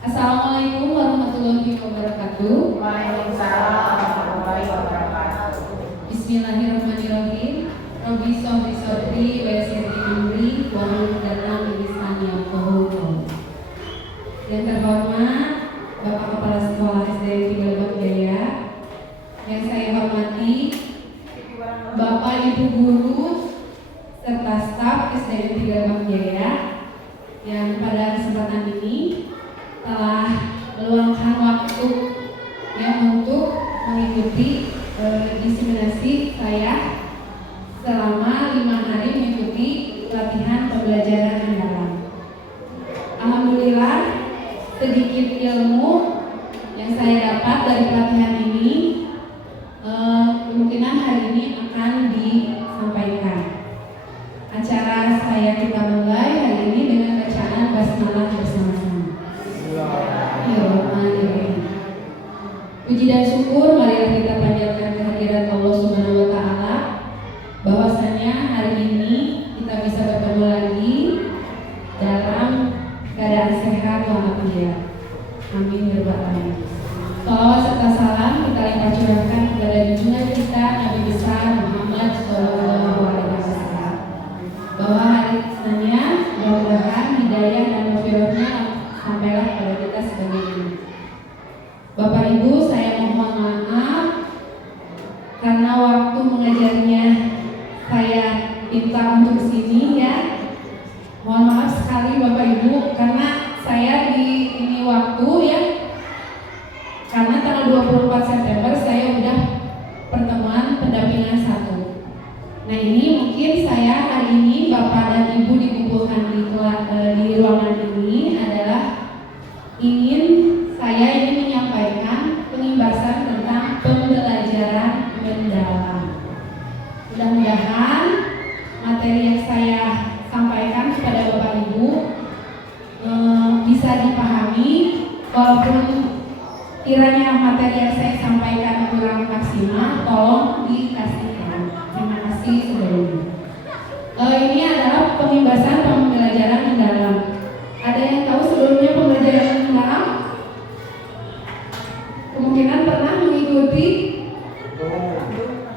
Assalamualaikum warahmatullahi wabarakatuh. Waalaikumsalam warahmatullahi wabarakatuh. Bismillahirrahmanirrahim. Rabbi sholli sholli wa yassirli amri wahlul 'uqdatam min lisani yafqahu qawli. Yang terhormat Bapak Kepala Sekolah SD 3 Lebak Jaya, yang saya hormati Bapak Ibu guru serta staf SDN 3 Lebak Jaya yang pada kesempatan ini telah meluangkan waktu untuk mengikuti diseminasi saya selama 5 hari mengikuti latihan pembelajaran mendalam. Alhamdulillah, sedikit ilmu yang saya dapat dari pelatihan ini kemungkinan hari ini akan disampaikan. Acara saya kita mulai hari ini dengan bacaan basmalah bersama-sama. Bismillahirrahmanirrahim. Puji dan syukur marilah kita panjatkan kehadirat Allah Subhanahu wa taala bahwasanya hari ini kita bisa bertemu lagi dalam keadaan sehat walafiat. Amin ya rabbal alamin. Salawat serta salam kita limpah curahkan kepada junjungan kita Nabi besar Muhammad sallallahu alaihi wasallam. Bahwa hari kesannya mudah-mudahan hidayah dan maghfirahnya sampailah kepada kita sebagai ini. Bapak Ibu, saya mohon maaf karena waktu mengajarnya saya minta untuk kesini ya. Mohon maaf sekali Bapak Ibu karena saya di ini waktu ya. Karena tanggal 24 September saya udah pertemuan pendampingan 1. Nah ini mungkin saya hari ini Bapak dan Ibu dikumpulkan di ruangan ini adalah saya ingin menyampaikan pengimbasan tentang pembelajaran mendalam. Mudah-mudahan materi yang saya sampaikan kepada Bapak Ibu bisa dipahami, walaupun kiranya materi yang saya sampaikan kurang maksimal, tolong dikasihkan. Terima kasih sebelumnya. Ini adalah pengimbasan pembelajaran mendalam. Ada yang tahu sebelumnya pembelajaran mendalam? Kemungkinan pernah mengikuti?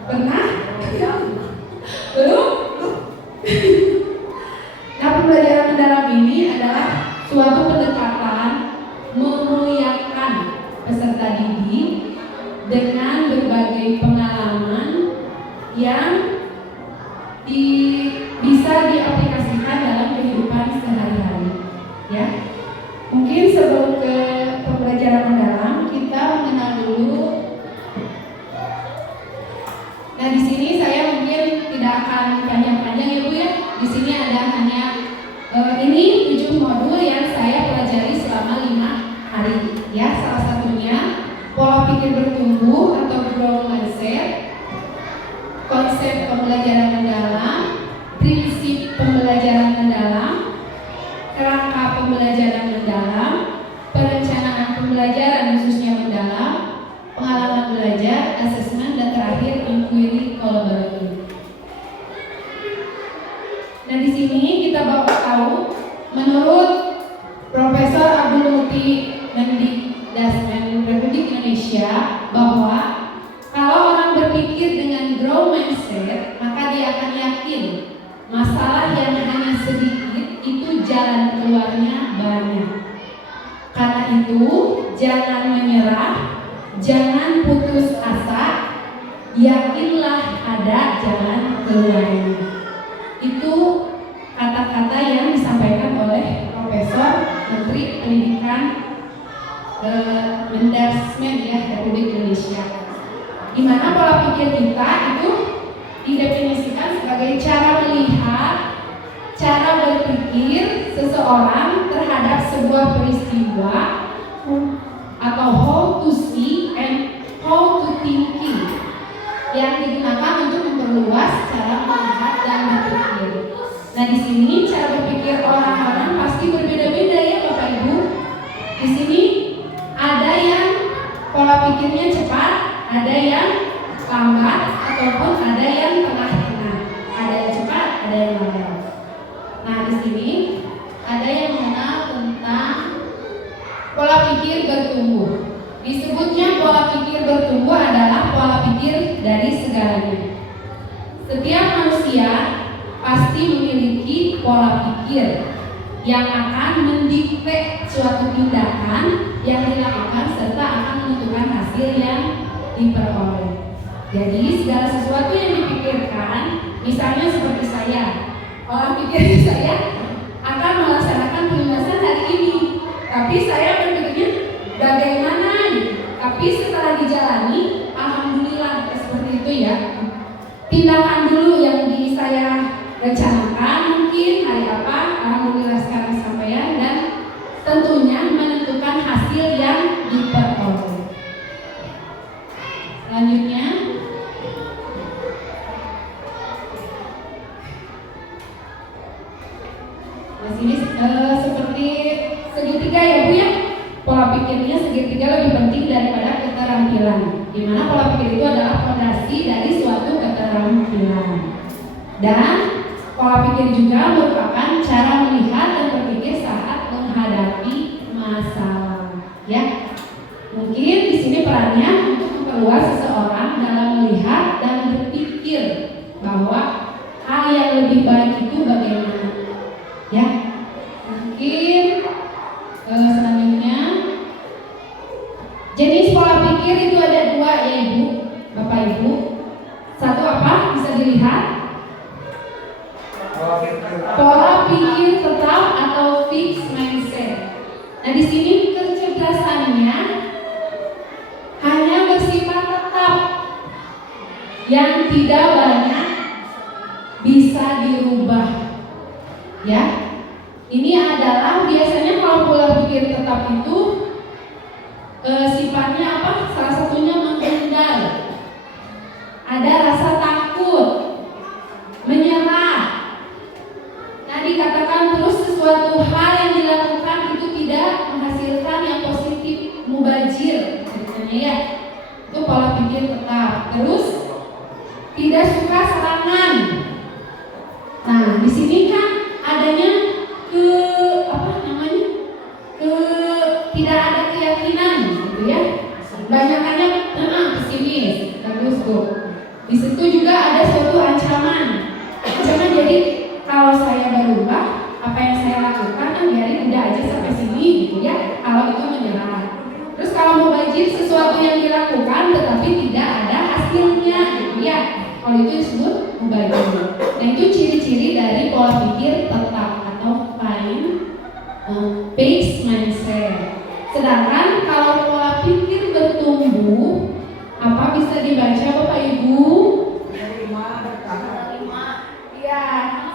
Pernah? Belum? Nah, pembelajaran mendalam ini adalah suatu pendekatan memuliakan peserta didik dengan berbagai pengalaman yang bisa diaplikasikan dalam kehidupan sehari-hari. Ya, mungkin sebelum ke pembelajaran mendalam kita mengenal dulu. Nah, di sini saya mungkin tidak akan panjang-panjang ya Bu ya. Di sini ada hanya ini 7 modul yang saya pelajari selama 5 hari. Ya, salah satunya pola pikir bertumbuh atau growth mindset, konsep pembelajaran mendalam, prinsip pembelajaran mendalam, kerangka pembelajaran mendalam, perencanaan pembelajaran khususnya mendalam, pengalaman belajar, asesmen, dan terakhir inquiry collaborative. Nah di sini kita bakal tahu menurut Profesor Abdul Muti Mendikdasmen Republik Indonesia bahwa kalau orang berpikir dengan growth mindset maka dia akan yakin masalah yang hanya sedikit itu jalan keluarnya banyak. Karena itu jangan menyerah, jangan putus asa, yakinlah ada jalan keluarnya. Itu kata-kata yang disampaikan oleh Profesor Menteri Pendidikan Mendasmen ya Republik Indonesia. Di mana pola pikir kita itu didefinisikan sebagai cara melihat, cara berpikir seseorang terhadap sebuah peristiwa atau how to see and how to thinking yang digunakan untuk memperluas cara melihat dan berpikir. Nah di sini cara berpikir orang-orang pasti berbeda-beda ya Bapak Ibu. Di sini ada yang pola pikirnya cepat, ada yang lambat, ataupun ada yang tengah-tengah. Ada yang cepat, ada yang lambat. Nah di sini ada yang mengenal tentang Pola pikir bertumbuh. Disebutnya pola pikir bertumbuh adalah pola pikir dari segalanya. Setiap manusia pasti memiliki pola pikir yang akan mendikte suatu tindakan yang dilakukan serta akan menentukan hasil yang diperoleh. Jadi segala sesuatu yang dipikirkan, misalnya seperti saya, pola pikir saya akan melaksanakan pelunasan hari ini, tapi saya berpikirnya bagaimana gitu. Tapi setelah dijalani, alhamdulillah seperti itu ya. Tindakan dulu yang saya rencanakan mungkin hari apa, alhamdulillah sekarang sampaian, dan tentunya menentukan hasil yang diperoleh. Selanjutnya, di sini seperti segitiga ya Bu ya. Pola pikirnya segitiga lebih penting daripada keterampilan. Di mana pola pikir itu adalah fondasi dari suatu keterampilan. Dan pola pikir juga merupakan cara melihat dan berpikir saat menghadapi masalah. Ya, mungkin di sini perannya untuk memperluas seseorang dalam melihat dan berpikir bahwa hal yang lebih baik itu bagaimana. Ya, mungkin selanjutnya jenis pola pikir itu ada dua ya Ibu, Bapak Ibu. Satu apa? Bisa dilihat? Pola pikir tetap atau fixed mindset. Nah di sini kecerdasannya hanya bersifat tetap, yang tidak banyak bisa dirubah. Ya, ini adalah biasanya kalau pola pikir tetap itu sifatnya apa? Salah satunya menghindar, ada rasa takut, menyerah. Nah dikatakan terus sesuatu hal yang dilakukan itu tidak menghasilkan yang positif, mubazir, ceritanya ya. Itu pola pikir tetap. Terus tidak suka serangan. Nah di sini kan adanya tidak ada keyakinan gitu ya. Banyakannya pesimis. Bagus Bu. Di situ juga ada suatu ancaman. Ancaman jadi kalau saya berubah, apa yang saya lakukan biarin udah aja sampai sini gitu ya. Kalau itu menyerah. Terus kalau mau wajib sesuatu yang dilakukan tetapi tidak ada hasilnya gitu ya. Kalau itu disebut mubazir. Nah itu ciri-ciri dari pola pikir tetap atau fixed mindset. Sedangkan kalau pola pikir bertumbuh, apa bisa dibaca Bapak Ibu? Ya,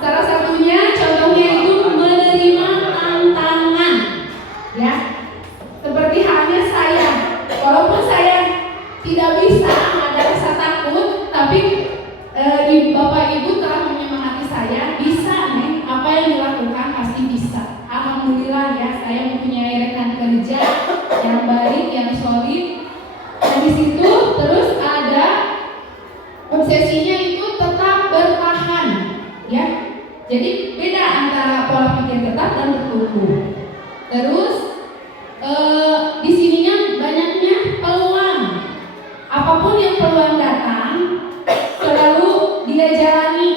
salah satunya contohnya itu menerima tantangan. Ya, seperti halnya saya. Walaupun saya tidak bisa, ada rasa takut, tapi Bapak Ibu telah menyemangati saya, bisa nih, apa yang dilakukan pasti bisa. Alhamdulillah ya, saya mempunyai rekan kerja yang baik, yang solid. Nah di situ terus ada obsesinya itu tetap bertahan, ya. Jadi beda antara pola pikir tetap dan bertumbuh. Terus di sininya banyaknya peluang. Apapun yang peluang datang, selalu dia jalani.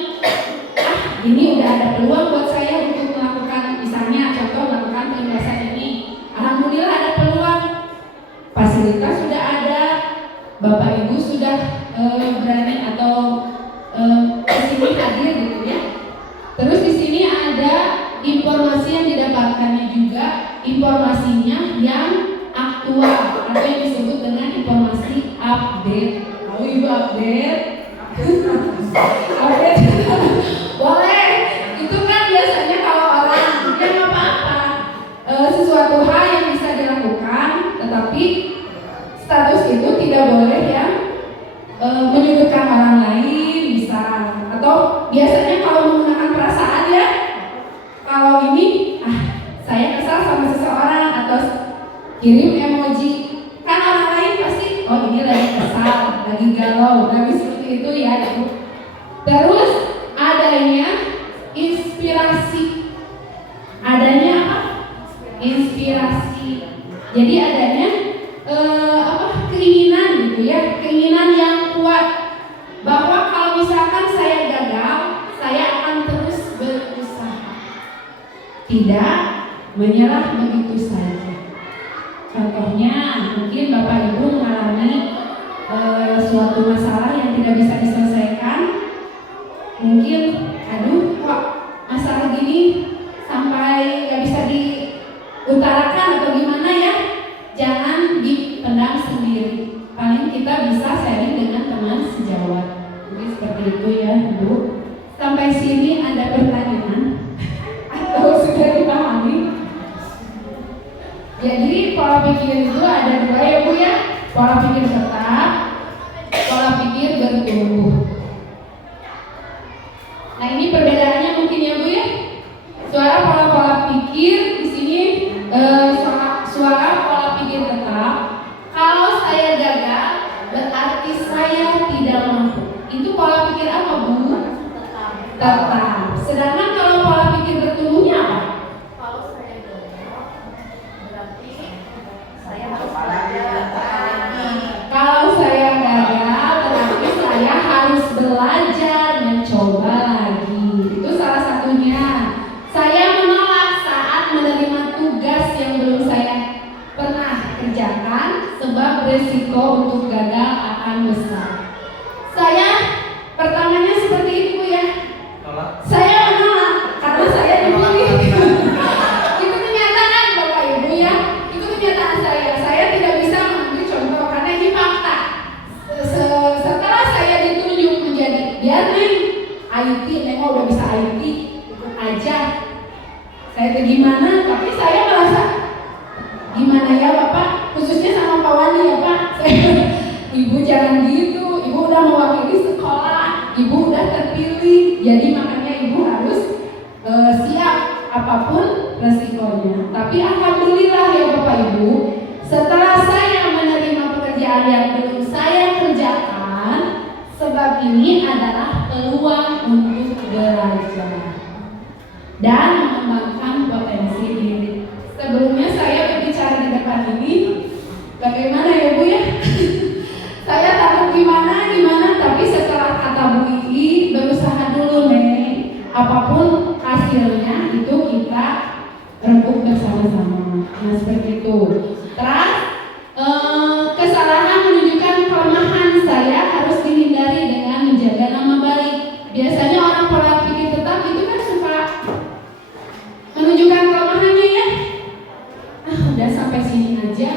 Ini udah ada peluang buat saya untuk melakukan, misalnya contoh melakukan penugasan ini. Alhamdulillah ada peluang, fasilitas sudah ada, Bapak Ibu sudah berani atau kesini hadir gitu ya. Terus di sini ada informasi yang didapatkannya juga, informasinya yang aktual atau yang disebut dengan informasi update. Oh Ibu update? Update boleh. Itu kan biasanya kalau orang ya nggak apa-apa, sesuatu hal yang bisa dilakukan, tetapi status itu tidak boleh yang menyudutkan orang lain bisa. Atau biasanya kalau menggunakan perasaan ya, kalau ini saya kesal sama seseorang atau kirim emoji, kan orang lain pasti oh ini lagi kesal, lagi galau, lagi seperti itu ya Ibu. Terus adanya inspirasi. Adanya apa? Inspirasi. Jadi adanya keinginan gitu ya, keinginan yang kuat bahwa kalau misalkan saya gagal, saya akan terus berusaha, tidak menyerah begitu saja. Contohnya mungkin Bapak Ibu mengalami suatu masalah yang tidak bisa diselesaikan. Mungkin kok masalah gini sampai gak bisa diutarakan atau gimana ya. Jangan dipendam sendiri. Paling kita bisa sharing dengan teman sejawat. Jadi seperti itu ya Bu. Sampai sini ada pertanyaan atau sudah dipahami? Jadi pola pikir itu ada dua ya Bu ya. Pola pikir tetap, pola pikir bertumbuh. Nah ini perbedaannya mungkin ya Bu ya. Suara pola pikir di sini suara pola pikir tetap. Kalau saya gagal berarti saya tidak mampu. Itu pola pikir apa Bu? Tetap. Sedangkan kalau pola pikir bertumbuhnya apa? Kalau saya gagal, berarti saya harus belajar lagi. Kalau saya gagal berarti saya harus belajar mencoba lagi. Itu salah satunya. Saya menolak saat menerima tugas yang belum saya pernah kerjakan sebab resiko untuk gagal akan besar. Saya pertamanya seperti itu ya. Saya menolak karena saya dipilih. Itu kenyataan Bapak Ibu ya. Itu kenyataan saya. Saya tidak bisa mengambil contoh karena ini fakta. Setelah saya ditunjuk menjadi biar nih IT, Neng udah bisa IT, ikut aja. Saya itu gimana? Tapi saya merasa gimana ya Bapak, khususnya sama Pak Wani ya Pak. Ibu jangan gitu. Ibu udah mewakili sekolah, Ibu udah terpilih. Jadi makanya Ibu harus siap apapun resikonya. Tapi alhamdulillah ya Bapak Ibu, setelah saya menerima pekerjaan yang belum saya kerjakan, sebab ini adalah peluang untuk belajar dan mengembangkan potensi diri. Sebelumnya saya berbicara di depan ini, bagaimana ya Bu ya? Saya takut gimana, tapi setelah kata Bu Ii, berusaha dulu Neng. Apapun hasilnya itu kita rembuk bersama-sama. Nah seperti itu. Terus kesalahan menunjukkan kelemahan saya harus dihindari dengan menjaga nama baik. Biasanya orang pola pikir tetap itu kan suka menunjukkan kelemahannya ya. Udah sampai sini aja,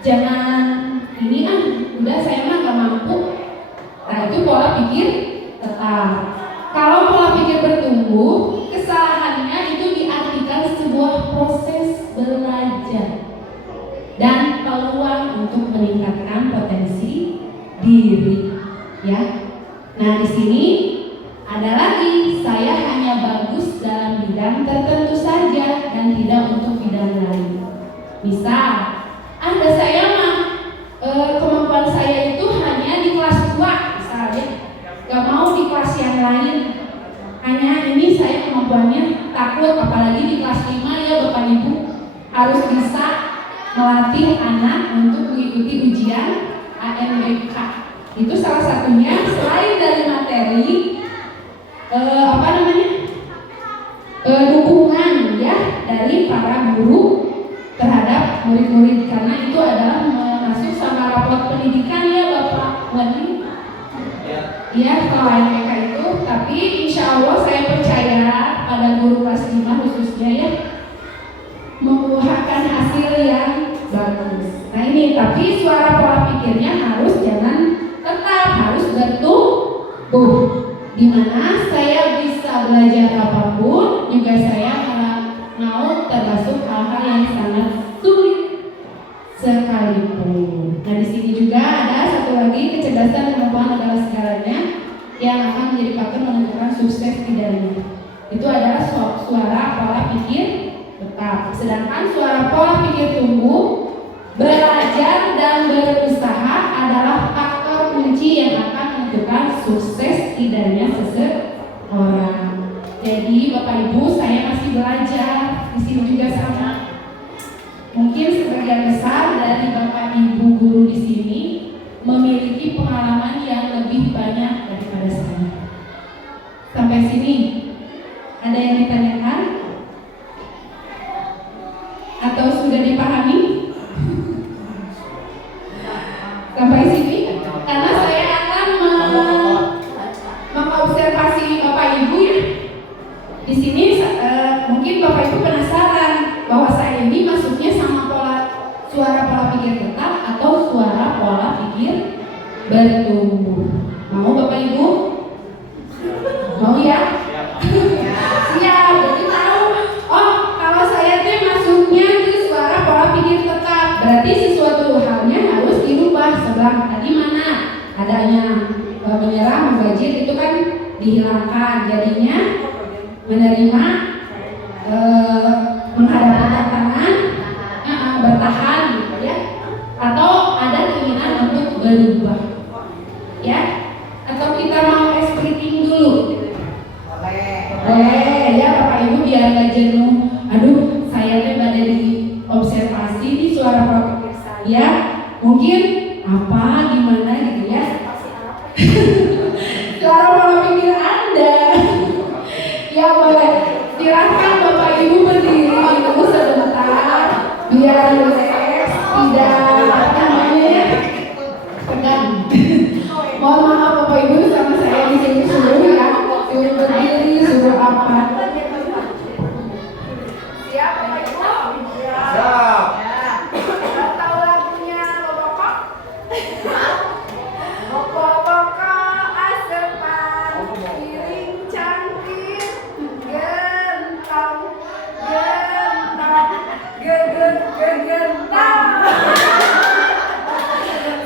jangan ini udah saya mah gak mampu. Nah itu pola pikir tetap. Kalau pola pikir bertumbuh, kesalahannya itu diartikan sebuah proses belajar dan peluang untuk meningkatkan potensi diri, ya. Nah di sini ada lagi, saya hanya bagus dalam bidang tertentu saja dan tidak untuk bidang lain. Misal, ada saya mah kemampuan saya itu hanya di kelas 2 misalnya, gak mau di kelas yang lain. Hanya ini saya kemampuannya takut, apalagi di kelas 5 ya Bapak Ibu, harus bisa melatih anak untuk mengikuti ujian ANBK. Itu salah satunya selain dari materi dukungan ya dari para guru terhadap murid-murid, karena itu adalah masuk sama raport pendidikan ya Bapak Wani. Ya kalau ANBK itu, tapi insya Allah saya percaya pada guru kelas 5 khususnya ya membuahkan hasil yang bagus. Nah ini, tapi suara pola pikirnya harus tetap harus bertumbuh, dimana saya bisa belajar apapun, juga saya mau termasuk hal-hal yang sangat sulit sekalipun. Nah di sini juga ada satu lagi, kecerdasan kemampuan adalah segalanya yang akan menjadi faktor menentukan sukses tidaknya. Itu adalah suara pola pikir tetap. Sedangkan suara pola pikir tumbuh, belajar dan berusaha adalah faktor kunci yang akan menentukan sukses tidaknya seseorang. Jadi Bapak Ibu, saya masih belajar di sini juga sama. Mungkin sebagai sebagian besar dari Bapak Ibu guru di sini memiliki pengalaman yang lebih banyak daripada saya. Sampai sini ada yang ditanyakan? Atau sudah dipahami? Sampai sini? Karena saya akan mengobservasi Bapak Ibu ya. Di sini mungkin Bapak Ibu penasaran bahwa saya ini masuknya sama suara pola pikir tetap atau suara pola pikir bertumbuh. Mau Bapak Ibu? Mau ya? Siap. Jadi tahu. Oh, kalau saya tuh masuknya di suara pola pikir tetap, berarti sesuatu halnya harus dirubah. Sebelah tadi mana adanya menyerah, membajir itu kan dihilangkan, jadinya menerima, menghadapi tantangan, bertahan gitu ya, atau ada keinginan untuk berubah ya, atau kita mau splitting dulu boleh ya Bapak Ibu biar gak jenuh. Aduh saya teh pada di observasi di suara pola pikir saya, mungkin apa gimana gitu ya. Suara pola pikir Anda ya boleh silahkan Bapak Ibu berdiri dulu sebentar biar relax, tidak apa namanya ya, tegang. Mohon maaf Bapak Ibu sama saya di sini suruh ya, suruh berdiri, suruh apa. Siap Bapak Ibu? Siap. Tahu lagunya Bokok? Bokok asepan, piring cangkir, gentong, gegentang.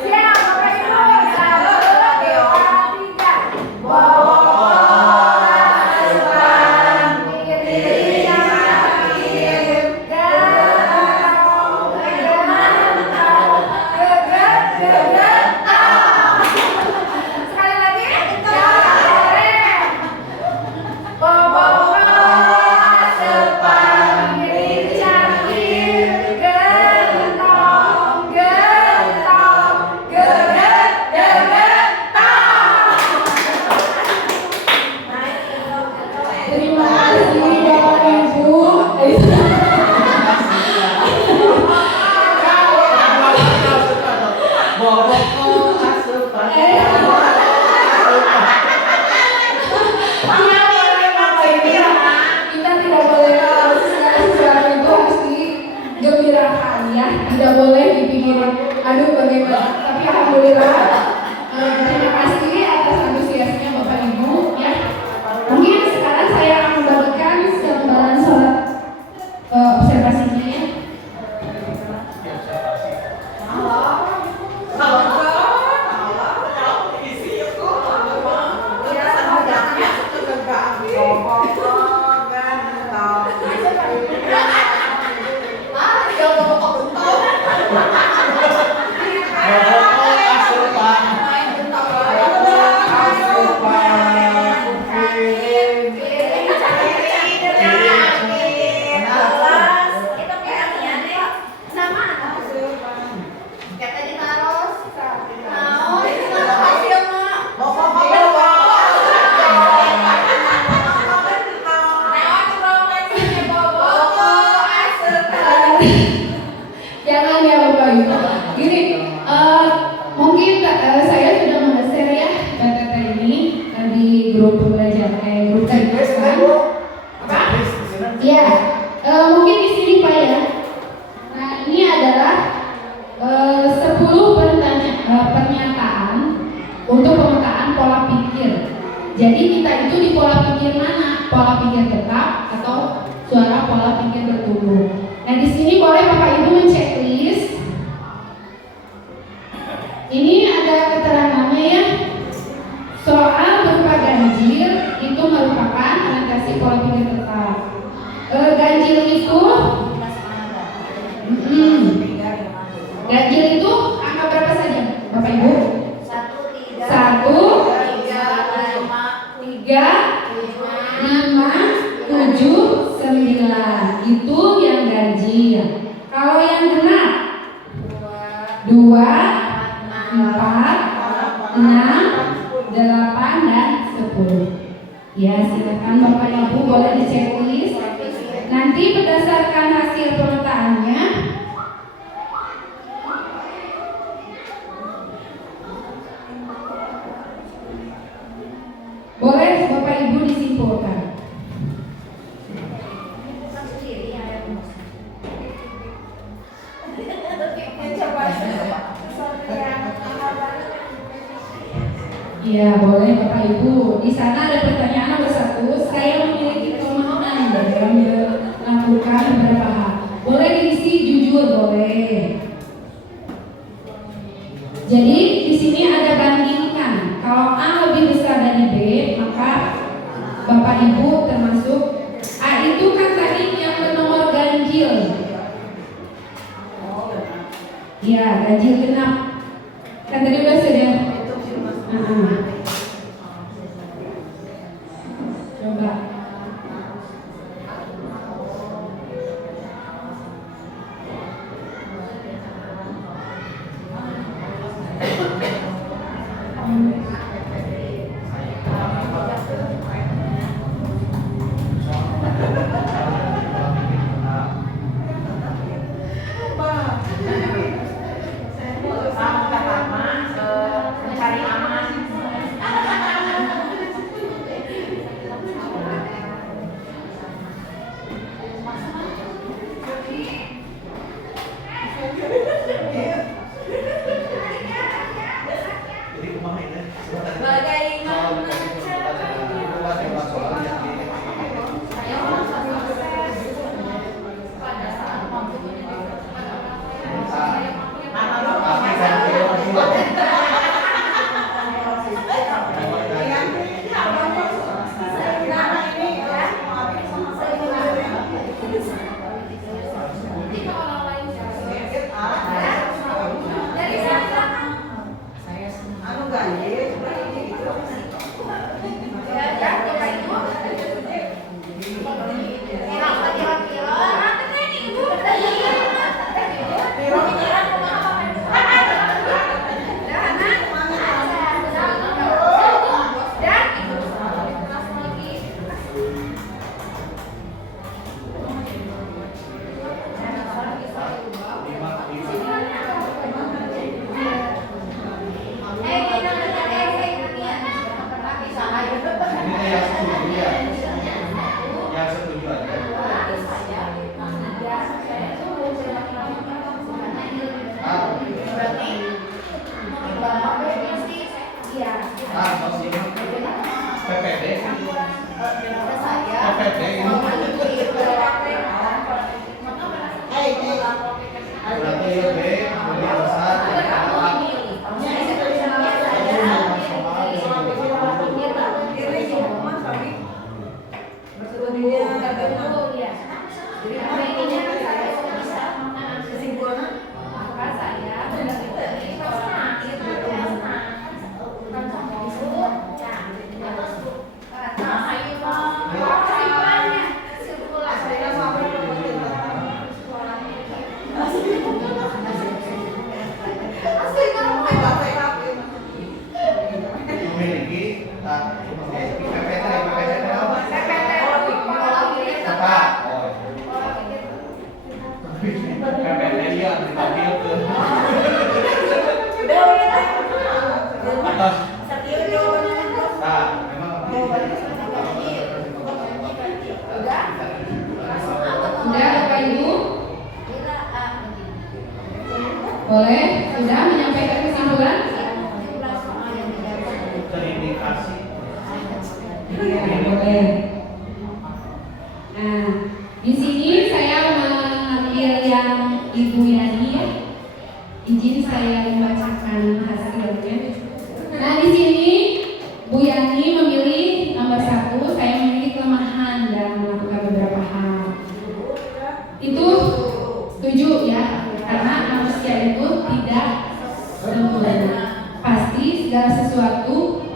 Siap Bapak Ibu, 1, 2, 3. Bokok asepan, piring cangkir, gentong, gegentang. Sekali lagi, Bokok asepan, piring cangkir, gentong, terima kasih Bapak Ibu. Kita tidak boleh segala sesuatu itu harus digembirakan ya, tidak boleh dipikirin aduh bagaimana, tapi alhamdulillah terima kasih atas antusiasnya Bapak Ibu ya. Mungkin sekarang saya akan membagikan selembaran surat observasinya ya. Jangan ya Bapak Ibu. Gini, mungkin saya sudah men-share ya PTT ini di grup pembelajaran grup kan. Apa? Iya. Mungkin di sini Pak ya. Nah, ini adalah 10 pernyataan untuk pemetaan pola pikir. Jadi kita itu di pola pikir mana? Pola pikir tetap atau suara pola pikir bertumbuh. Nah, di sini boleh Bapak Ibu menceklis. Ini ada keterangannya ya. Soal berupa ganjil itu merupakan orientasi pola pikir tetap. Ganjil itu ganjil itu angka berapa saja Bapak Ibu? 1, 3, 5, 7, 9. Itu yang ganjil. Kalau yang genap 2, 4, 6, 8, dan 10. Ya, silakan Bapak Ibu boleh diceklis. Nanti berdasarkan hasil pemetaannya boleh Bapak Ibu disimpulkan. Iya, boleh Bapak Ibu. Di sana ada pertanyaan nomor 1. Saya memiliki kelemahan dalam melakukan beberapa hal. Boleh diisi jujur, boleh. Jadi di sini ada bandingkan. Kalau A lebih besar dari B, maka Bapak Ibu termasuk A itu kan tadi yang bernomor ganjil. Iya, ganjil genap. Kan tadi udah sudah. Coba. Boleh, sudah menyampaikan kesimpulan? Terindikasi. Iya, boleh. Nah, di sini saya mengambil yang Ibu Yani ya. Izin saya membacakan hasilnya. Nah, di sini Bu Yani memilih nomor 1. Saya memiliki kelemahan dalam melakukan beberapa hal. Itu setuju ya, karena manusia itu tidak sempurna. Pasti segala sesuatu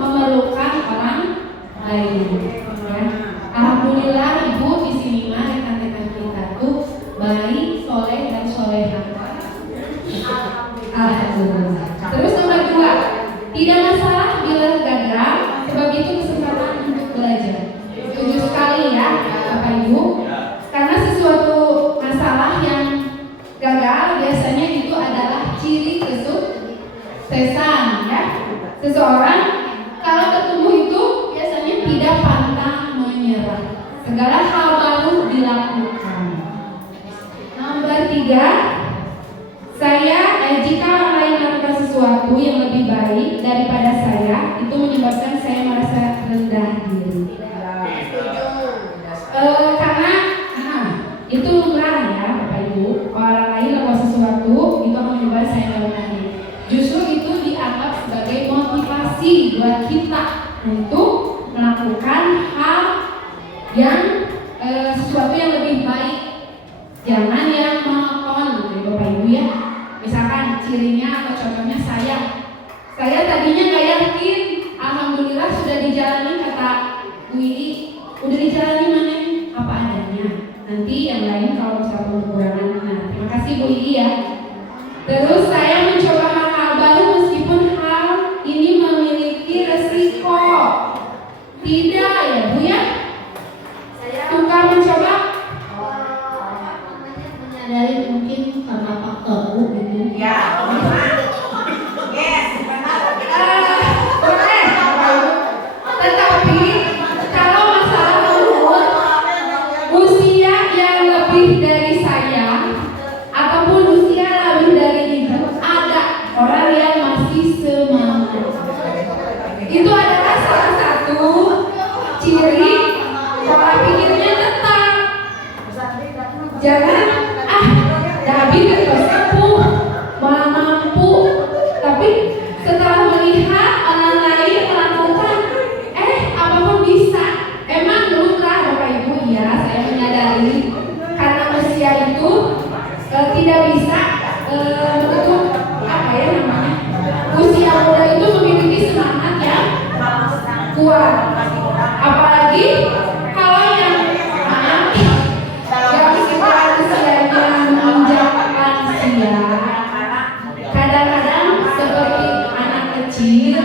memerlukan orang lain. Ya. Alhamdulillah Ibu di sini mah rekan-rekan kita tuh baik, soleh dan solehah. Alhamdulillah. Terus nomor 2, tidak masalah bila gagal, sebab itu kesempatan untuk belajar. Setuju sekali ya Bapak Ibu? Karena sesuatu masalah yang gagal biasanya itu adalah ciri kesuksesan ya. Seseorang kalau ketemu itu biasanya tidak pantang menyerah. Segala hal baru dilakukan. Nomor 3, jika orang lain melakukan sesuatu yang lebih baik daripada saya, itu menyebabkan saya merasa rendah diri. Karena itu lumrah ya Bapak Ibu, orang lain melakukan sesuatu itu akan menyebabkan saya rendah diri. Justru itu dianggap sebagai motivasi buat kita untuk melakukan hal yang sesuatu yang lebih baik. Jangan yang monoton gitu ya Bapak Ibu ya. Misalkan cirinya atau contohnya saya tadinya gak yakin, alhamdulillah sudah dijalani kata Bu Iri, udah dijalani mana apa adanya. Nanti yang lain kalau misalkan kekurangan, terima kasih Bu Iri ya. Terus saya mencoba hal-hal baru meskipun hal ini memiliki resiko. Tidak ya Bu ya? Suka mencoba? Menyadari mungkin karena faktor gitu. Ya, yes, benar. Boleh. Tetapi kalau masalah umur, usia yang lebih dari saya ataupun usia lebih dari itu, ada orang yang masih semangat. Itu adalah salah satu ciri pola pikirnya tetap. Jangan David itu sepuh, malah mampu, tapi setelah melihat orang lain melakukan, apapun bisa. Emang lumrah Bapak Ibu ya, saya menyadari karena usia itu tidak bisa menutup usia muda itu memiliki semangat yang kuat. Apalagi kalau yang usianya menginjak lansia, kadang-kadang seperti anak kecil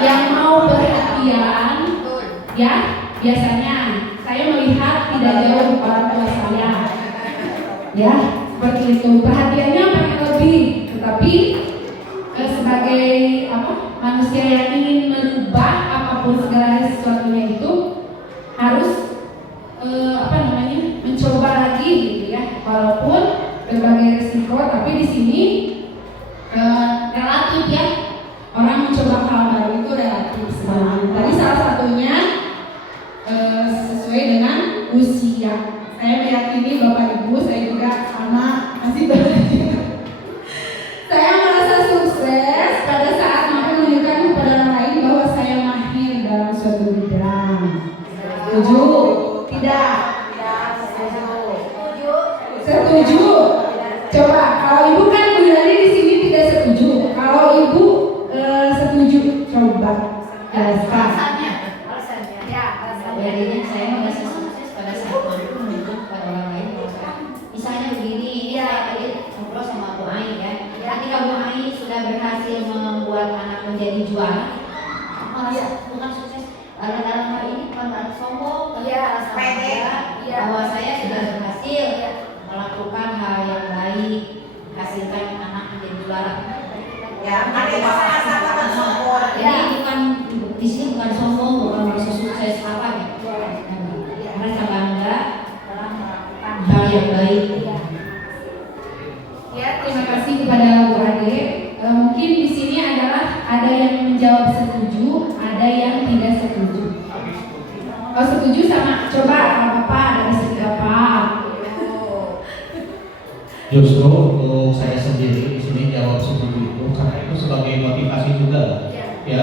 yang mau perhatian, ya biasanya saya melihat tidak jauh orang tua saya, ya seperti itu, perhatiannya pengen lebih, tetapi sebagai manusia yang ingin merubah apapun segala sesuatunya itu harus mencoba lagi gitu ya, walaupun berbagai risiko, tapi di sini relatif ya, orang mencoba hal baru itu relatif sebenarnya. Tadi salah satunya sesuai dengan usia. Saya meyakini Bapak Ibu, saya juga sama masih belajar. Saya merasa sukses pada saat mampu menunjukkan kepada orang lain bahwa saya mahir dalam suatu bidang. Setuju? Tidak? Setuju. Coba kalau Ibu kan Bu Yali di sini tidak setuju. Kalau Ibu setuju, coba Alasannya. Jadinya saya merasa sukses pada saat mampu menunjukkan kepada orang lain bahwa saya, misalnya begini, saya tadi ngobrol sama Bu Ai ya. Ketika Bu Ai sudah berhasil membuat anak menjadi juara, merasa bukan sukses. Dalam hal ini bukan berarti sombong, tapi merasa bangga bahwa saya sudah berhasil melakukan hal yang baik, hasilkan anak menjadi juara. Ya, ada yang merasa takut sombong. Jadi bukan di sini bukan sombong, bukan merasa sukses apa ya. Merasa bangga dalam melakukan hal yang baik. ya. Terima kasih kepada Bu Ade. Mungkin di sini adalah ada yang menjawab setuju, ada yang tidak setuju. Kalau setuju sama, coba apa dari segi apa? Justru untuk saya sendiri di sini jawab setuju itu karena itu sebagai motivasi juga, ya.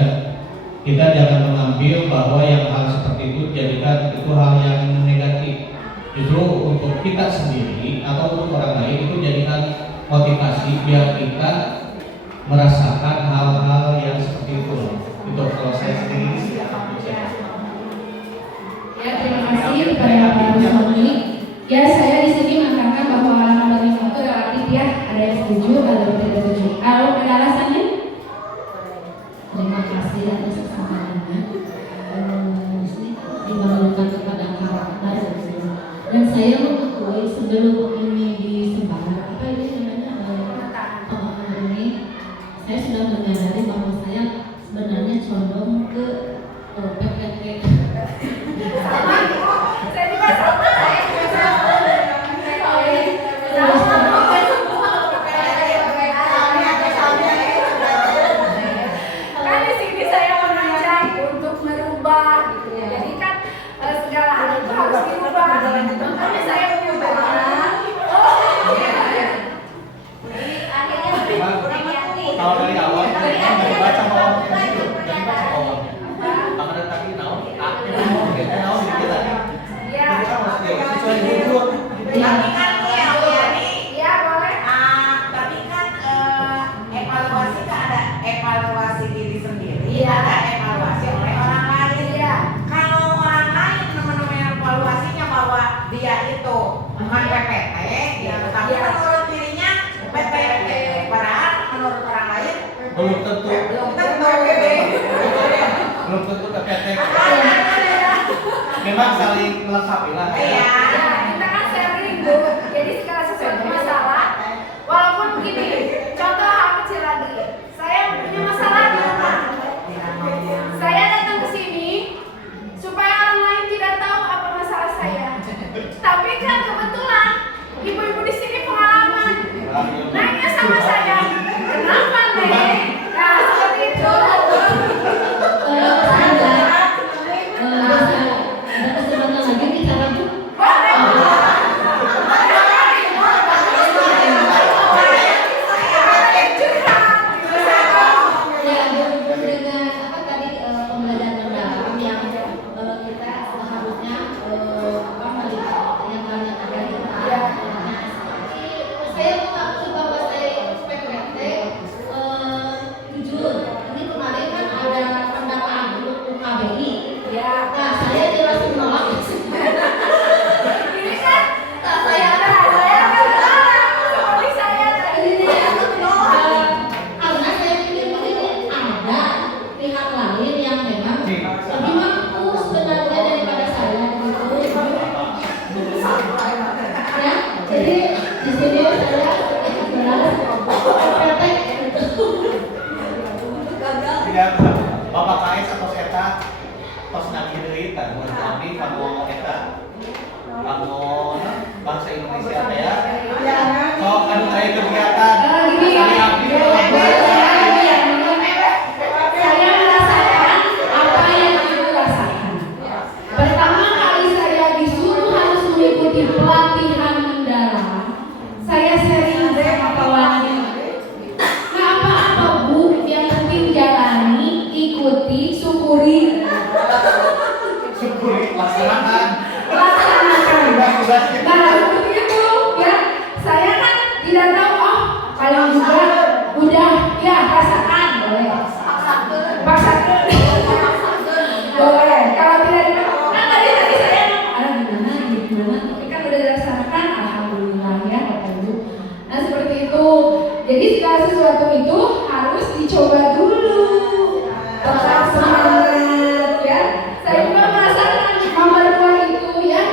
Kita jangan mengambil bahwa yang hal seperti itu jadikan itu hal yang negatif. Justru untuk kita sendiri atau untuk orang lain itu jadikan motivasi biar kita merasakan hal-hal yang seperti itu. Itu kalau saya sendiri sih. Ya, terima kasih kepada Pak Rusmani. Ya, saya di sini mengatakan bahwa hal-hal itu relatif ya, ada yang setuju, ada yang tidak setuju. Kalau ada alasannya? Terima kasih atas kesabarannya. Dibangunkan kepada karakter dan saya mengakui sebelum ini disebar apa ini namanya ini saya sudah menyadari bahwa saya sebenarnya condong ke PPT. Saya juga sama. Kan di sini saya mengajak untuk merubah gitu ya. Jadi kan segala hal itu harus dirubah. Makanya saya mengubah. Kalau dari awal dari baca bawah dari baca bawah maka dari tadi naon kita naon kita Iya. kita mesti sesuai judul. Tapi kan ya, Iya, boleh. tapi kan evaluasi kan ada evaluasi diri sendiri, Iya. ada evaluasi oleh orang lain. Iya. Kalau orang lain teman-teman evaluasinya bahwa dia itu bukan PPT, gitu. Tapi Iya. menurut dirinya PPT, padahal menurut orang lain Belum tentu belum tentu. belum tentu PPT. Memang saling melengkapi lah. Iya. Ya, kita kan sharing Bu. Jadi segala sesuatu masalah, walaupun begini, contoh hal kecil lagi. Saya punya masalah di rumah. Saya datang ke sini supaya orang lain tidak tahu apa masalah saya. Tapi kan kebetulan ibu-ibu di sini pengalaman. Nanya sama saya, kenapa Nek? Nah, seperti itu. Ada kesempatan lagi bicara Bu. Boleh. Ya, dengan apa tadi pembelajaran mendalam yang kita seharusnya apa melihat yang banyak ada di Ya. Saya mengakui bahwa saya itu PPT jujur. Ini kemarin kan ada pendataan untuk UKBI. Ya. Nah, saya jelas menolak. Ini kan Saya saya kan menolak seperti saya tadi. karena saya pikir begini, ada pihak lain yang memang lebih mampu sebenarnya daripada saya gitu. Ya, jadi di sini saya jelas PPT. Tidak Bapak KS atau Eta tos nagi deui kan buat abdi kanggo Eta kanggo bangsa Indonesia teh ya. Sok anu aya kegiatan. Gini ya, Ari abdi saya merasakan apa yang ibu rasakan. Pertama kali saya disuruh harus mengikuti pelatihan mendalam, saya sharing sama kawannya. Nah, apa-apa Bu, yang penting jalani, ikuti, syukuri, syukuri laksanakan. laksanakan. Tugas-tugas kita. Nah, seperti itu ya. Saya kan tidak tahu, oh kalau juga udah ya rasakan boleh. Paksakan. Boleh. Kalau tidak kan tadi saya gimana, tapi kan udah dilaksanakan, alhamdulillah ya Bapak Ibu. Nah seperti itu. Jadi segala sesuatu itu harus dicoba dulu. Tetap semangat ya. Saya juga merasakan nomor 2 itu ya.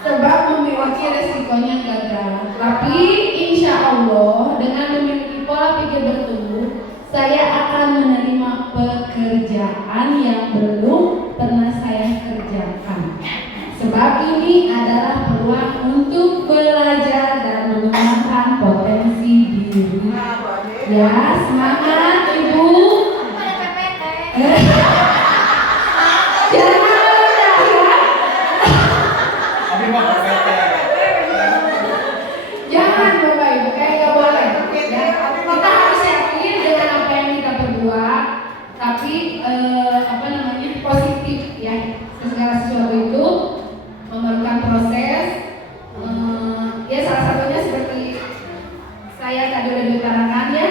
Sebab memiliki resikonya gagal. Tapi insya Allah dengan memiliki pola pikir bertumbuh, saya akan menerima pekerjaan yang belum pernah saya kerjakan. Sebab ini adalah peluang untuk belajar dan mengembangkan potensi diri. Ya, semangat Ibu. Ada PPT. Jangan rendah ya. Abi mah PPT. Jangan Bapak Ibu, kayak gak boleh ya. Kita harus yakin dengan apa yang kita perbuat, tapi positif ya. Segala sesuatu itu memerlukan proses. Ya salah satunya seperti saya tadi udah diutarakan ya.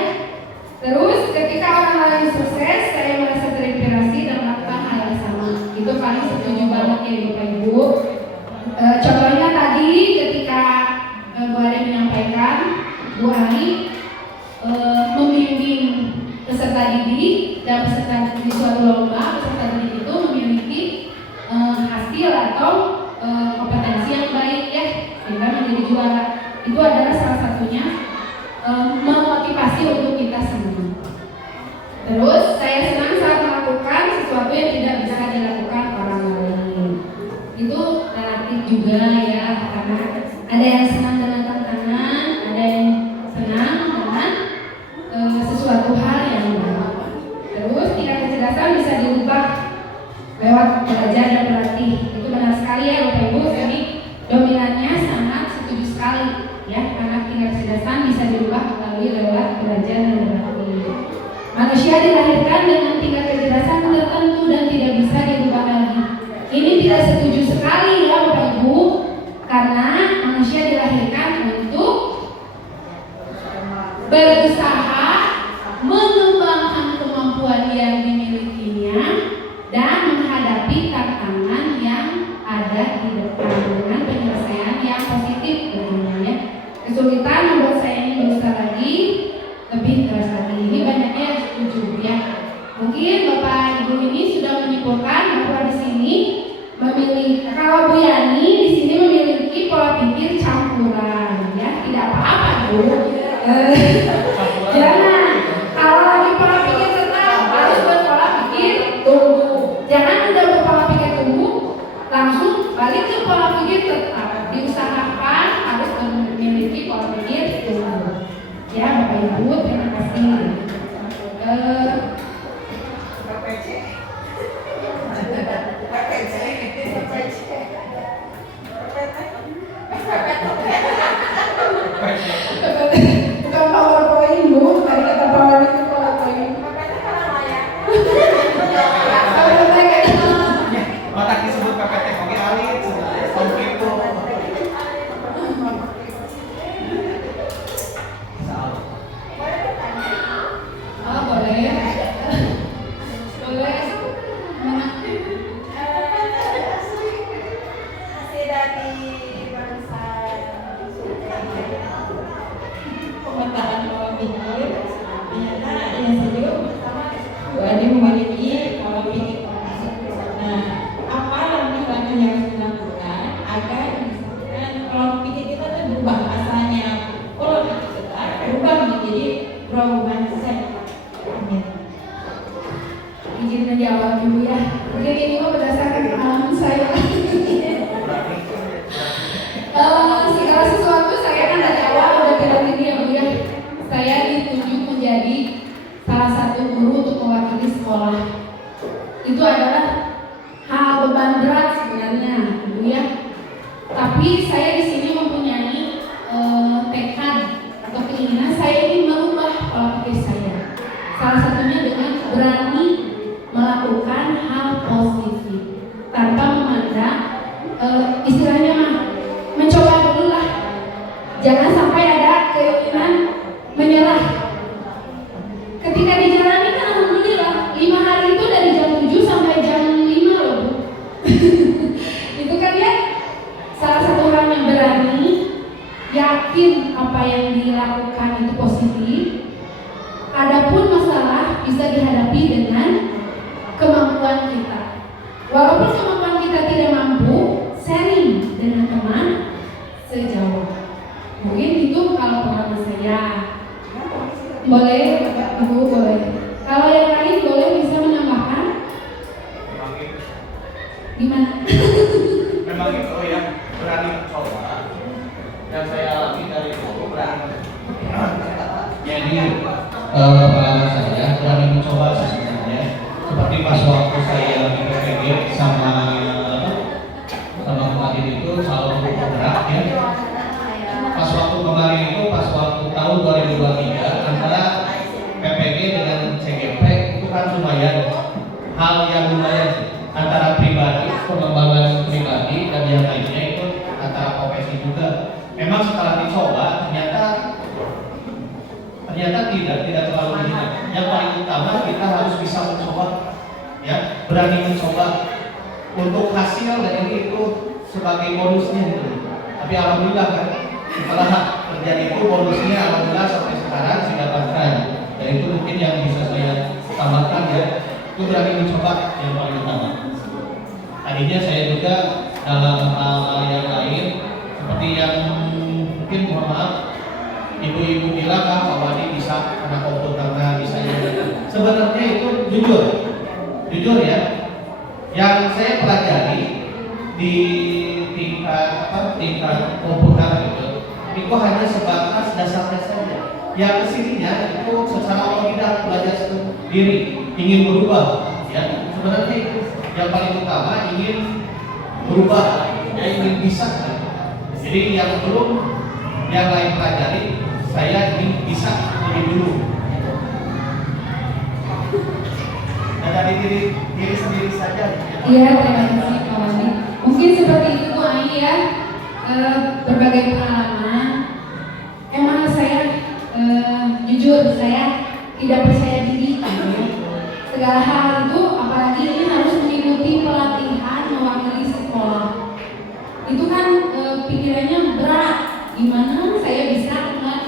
Terus ketika orang lain sukses, saya merasa terinspirasi dan melakukan hal yang sama. Itu paling setuju banget ya Bapak Ibu. Contohnya tadi ketika Bu Ade menyampaikan, Bu Ani memilih membimbing peserta didik dan peserta di suatu lomba, peserta didik itu memiliki hasil atau kompetensi yang baik ya, sehingga menjadi juara. Itu adalah salah satunya memotivasi untuk kita semua. Terus saya senang saat melakukan sesuatu yang tidak bisa dilakukan orang lain. Itu relatif juga ya, karena ada yang senang dengan tantangan, ada yang senang dengan sesuatu hal yang baru. Terus tingkat kecerdasan bisa diubah lewat belajar dan berlatih. Itu benar sekali ya Bapak Ibu. Jadi dominannya sangat setuju sekali ya, karena tingkat kecerdasan bisa diubah melalui lewat belajar dan berlatih. Manusia dilahirkan dengan tingkat kecerdasan tertentu dan tidak bisa diubah lagi. Ini tidak setuju sekali ya Bapak Ibu, karena manusia dilahirkan untuk berusaha mengembangkan kemampuan yang dimilikinya dan menghadapi tantangan yang ada di depan dengan penyelesaian yang positif tentunya. Kesulitan membuat saya ingin berusaha lagi, lebih keras lagi. Ini banyaknya yang setuju ya. Mungkin Bapak Ibu ini sudah menyimpulkan bahwa di sini kalau Bu Yani di sini memiliki pola pikir campuran ya, tidak apa-apa Bu. Jangan, kalau lagi pola pikir tetap harus berpola pikir tumbuh. Jangan udah berpola pikir tumbuh langsung balik ke pola pikir tetap. Diusahakan harus memiliki pola pikir tumbuh. Ya Bapak Ibu, terima kasih. Bukan PowerPoint Bu, tadi kata Power itu PowerPoint. Otak disebut PPT, oke alit, oke itu. Oh boleh. Boleh. Mana? Hasil dari barusan Pemetaan pola pikir ternyata yang setuju pertama Bu Adi memiliki pola pikir termasuk. Nah, apa langkah-langkah yang harus dilakukan agar misalkan pola pikir kita itu berubah asalnya pola pikir kita berubah menjadi grow mindset. Amin. Izin menjawab dulu ya. Mungkin ini mah berdasarkan pengalaman saya. Segala sesuatu saya kan dari awal udah bilang ini ya Bu ya. Saya ditunjuk menjadi salah satu guru untuk mewakili sekolah. Itu adalah hal beban berat sebenarnya Bu ya. Tapi saya di sini mempunyai tekad atau keinginan saya ingin merubah pola pikir saya. Salah satunya dengan berani melakukan hal positif tanpa memandang istilahnya mah mencoba dulu lah. Jangan sampai ada keinginan menyerah. Ketika dijalani kan alhamdulillah 5 hari itu dari jam 7 sampai jam 5 loh Bu. Itu kan ya salah satu hal yang berani, yakin apa yang dilakukan itu positif. Adapun masalah bisa dihadapi dengan kemampuan kita. Walaupun kemampuan kita tidak mampu, sharing dengan teman sejauh. Mungkin itu kalau pengalaman saya. Boleh, Bapak Ibu boleh. Kalau yang lain boleh bisa menambahkan? Gimana? Memang itu ya, berani mencoba. Yang saya alami dari dulu berani. Jadi pengalaman saya berani mencoba sebenarnya. Seperti pas waktu saya di PPG sama kemarin itu selalu bergerak ya. Pas waktu kemarin itu pas waktu tahun 2023 antara PPG dengan CGP itu kan lumayan hal yang lumayan antara pribadi, pengembangan pribadi dan yang lainnya itu antara profesi juga. Memang setelah dicoba ternyata tidak terlalu minat. Yang paling utama kita harus bisa mencoba, ya, berani mencoba untuk hasil dari itu sebagai bonusnya itu. Tapi alhamdulillah kan setelah terjadi itu bonusnya alhamdulillah sampai sekarang saya dapatkan, dan itu mungkin yang bisa saya tambahkan ya, itu berani mencoba yang paling utama. Tadinya saya juga dalam hal yang lain seperti yang mungkin mohon maaf ibu-ibu bilang Pak Wadi bisa anak komputernya bisa ini. Sebenarnya itu jujur ya, yang saya pelajari di tingkat komputer itu hanya sebatas dasarnya saja. Yang kesininya itu secara otodidak belajar sendiri, ingin berubah ya. Sebenarnya itu yang paling utama, ingin berubah ya, ingin bisa. Jadi yang belum yang lain pelajari, saya ingin bisa lebih dulu. Dan dari diri sendiri saja. Iya, terima kasih Pak Wandi. Mungkin seperti itu Bu Ai ya, berbagai pengalaman. Emang saya jujur saya tidak percaya diri. Segala hal itu, apalagi ini harus mengikuti pelatihan mewakili sekolah. Itu kan pikirannya berat. Gimana saya bisa enggak?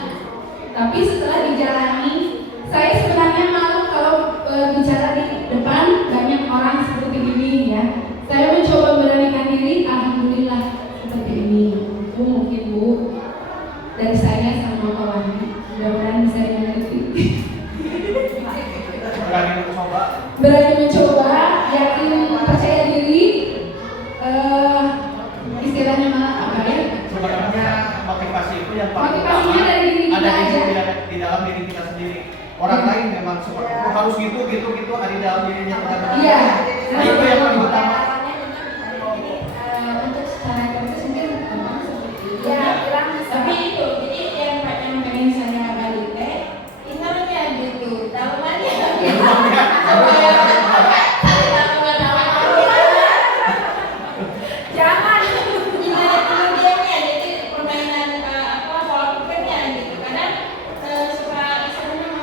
Tapi setelah dijalani, saya sebenarnya malu kalau bicara di depan banyak orang seperti ini ya. Saya mencoba memberanikan diri, alhamdulillah seperti ini. Itu mungkin Bu dari saya sama Pak Wandi. Mudah-mudahan bisa dimengerti. Berani mencoba, yakin, percaya diri. Istilahnya malah apa ya? Sebenarnya motivasi itu yang paling Motivasinya dari diri kita ada aja. di dalam diri kita sendiri. Orang lain memang seperti itu harus gitu ada di dalam dirinya kita. Iya. Nah, itu yang paling utama. Untuk secara teknis mungkin seperti itu. Ya, bilang Tapi itu, jadi yang pengen saya balik teh, innernya gitu, dalamannya. jangan Innernya, jadi permainan pola pikirnya gitu. Kadang suka istilahnya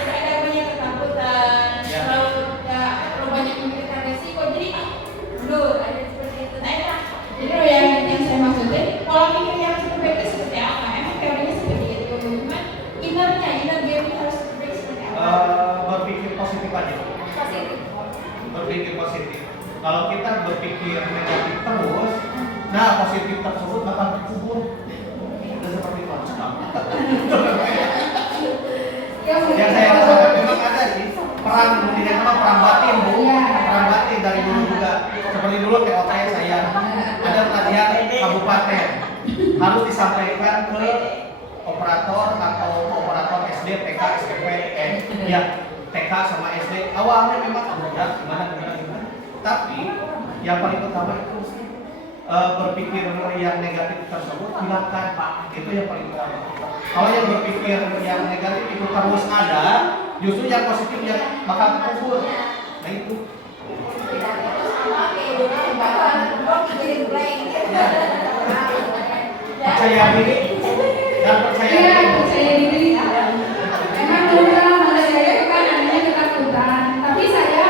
tidak ada banyak ketakutan, terlalu banyak memikirkan resiko. Jadi ada seperti itu. Nah itu jadi yang saya maksudnya pola pikir yang terbaik itu seperti apa? Emang teorinya seperti itu, cuman inner game harus terbaik seperti apa? Berpikir positif aja. positif. Berpikir positif. Kalau kita berpikir negatif terus, nah positif tersebut bakal terkubur. Itu seperti itu. Yang saya rasakan memang ada sih perang tidak nama perang batin Bu, perang batin dari dulu juga. Seperti dulu TOT saya ada pelatihan kabupaten harus disampaikan ke operator atau operator SD, TK, SMP, ya TK sama SD. Awalnya memang berat gimana. Tapi yang paling utama itu berpikir yang negatif tersebut hilangkan, itu yang paling utama. Kalau yang berpikir yang negatif itu terus ada, justru yang positif yang bakal kubur. Nah itu. Percaya diri dan percaya Iya, diri. percaya diri. Memang dulu dalam masa saya itu kan adanya ketakutan, tapi saya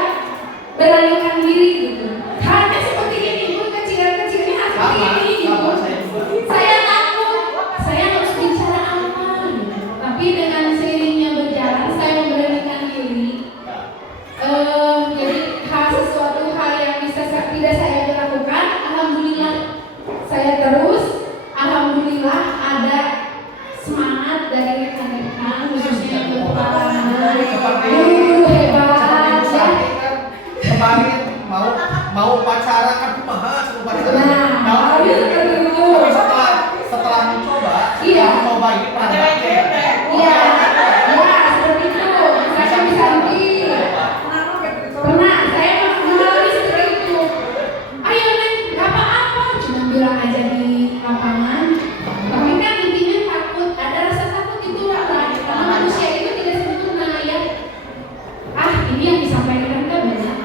beranikan diri gitu. Hanya seperti ini, Bu, kecil-kecilnya seperti ini gitu. Saya juga. Saya takut, saya harus bicara apa gitu. Tapi dengan seiringnya berjalan, saya memberanikan diri. Jadi sesuatu hal yang tidak saya lakukan, alhamdulillah saya terus. Alhamdulillah ada semangat dari rekan-rekan khususnya yang berpengalaman, guru hebat ya. Kemarin mau pacaran kan mahal sebelum pacaran. Nah, seperti itu. Tapi setelah mencoba, Iya. mencoba ini prakteknya. Iya, seperti itu. Saya bisa nanti. Pernah saya mengalami seperti itu. Ayo Neng, nggak apa-apa, cuma bilang aja di lapangan. Tapi kan intinya takut, ada rasa takut itu lah. Karena manusia itu tidak sempurna ya. Ini yang disampaikan kan banyak.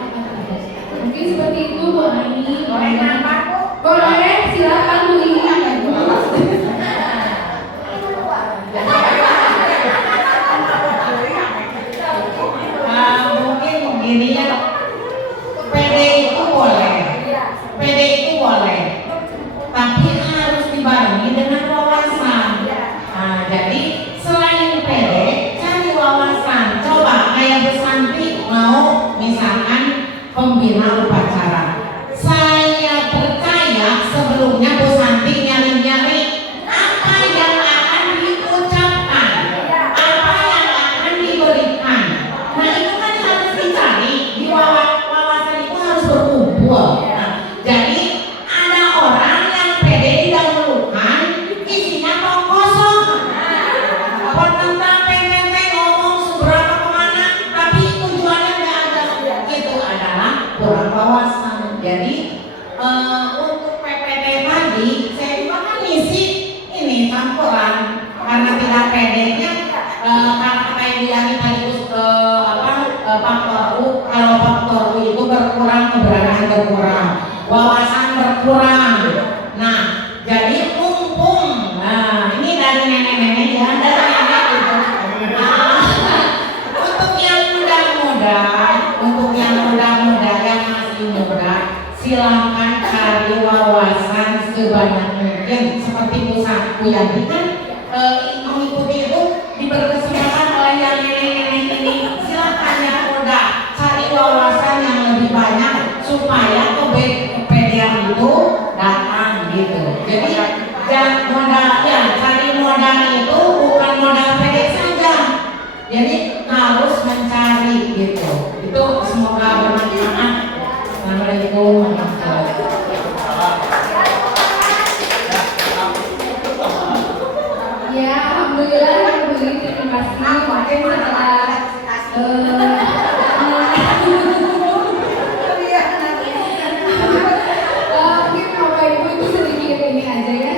Mungkin seperti itu Bu Ani. Boleh nambah Bu? Boleh, silakan Bu Ini. pembina upacara. Saya percaya sebelumnya Bu Santi nyari-nyari apa yang akan diucapkan, apa yang akan diberikan. Nah itu kan harus dicari, di wawasan itu harus berkumpul. Nah, jadi ada orang yang pede didahulukan, isinya tong kosong. Tentang PPT ngomong seberapa kemana, tapi tujuannya nggak ada. Itu adalah kurang wawasan. Jadi untuk PPT tadi saya juga kan ngisi ini campuran karena tidak pedenya karena kata Ibu Yani tadi faktor U, kalau faktor U itu berkurang, keberanian berkurang, wawasan berkurang. Nah jadi mumpung ini dari nenek-nenek ya, dari nenek itu untuk yang muda yang masih muda, silahkan cari wawasan sebanyak mungkin. Seperti Bu Yanti kan mengikuti itu diberi kesempatan oleh yang nenek-nenek ini. Silahkan yang muda cari wawasan yang lebih banyak supaya kepedean itu datang gitu. Jadi cari modal itu bukan modal pede saja. Jadi harus mencari gitu. Itu semoga bermanfaat. Assalamualaikum warahmatullahi wabarakatuh. Ya, alhamdulillah Bu Giri, terima kasih. Mungkin setelah mungkin Bapak Ibu itu sedikit ini aja ya.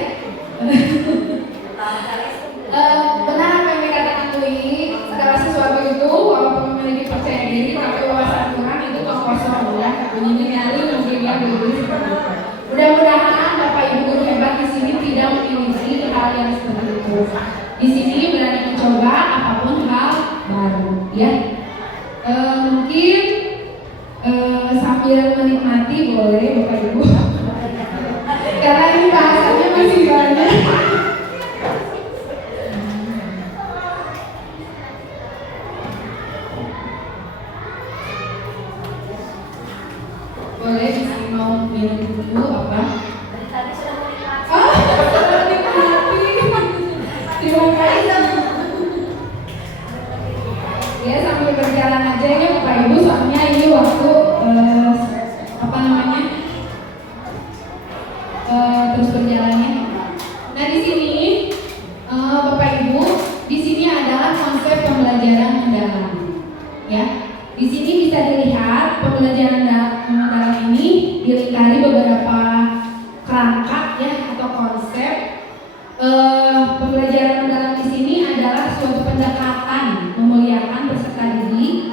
Benar apa yang dikatakan Bu Giri, segala sesuatu itu walaupun memiliki percaya diri tapi wawasan kurang itu kosong ya. Bunyinya nyali mungkin ya Bu Giri seperti itu. Mudah-mudahan Bapak Ibu guru hebat di sini tidak memiliki hal yang seperti itu. Di sini berani mencoba apapun hal baru ya. Mungkin sambil menikmati boleh Bapak Ibu. Karena ini bahasanya masih banyak. Boleh di sini mau minum dulu apa? Tadi sudah menikmati. Oh, menikmati. Terima kasih. Ya sambil berjalan aja ya Bapak Ibu, soalnya ini waktu apa namanya terus berjalannya. Nah di sini Bapak Ibu, di sini adalah konsep pembelajaran mendalam. Ya, di sini bisa dilihat pembelajaran mendalam ini dilingkari beberapa kerangka ya atau konsep. Pembelajaran mendalam di sini adalah suatu pendekatan memuliakan peserta didik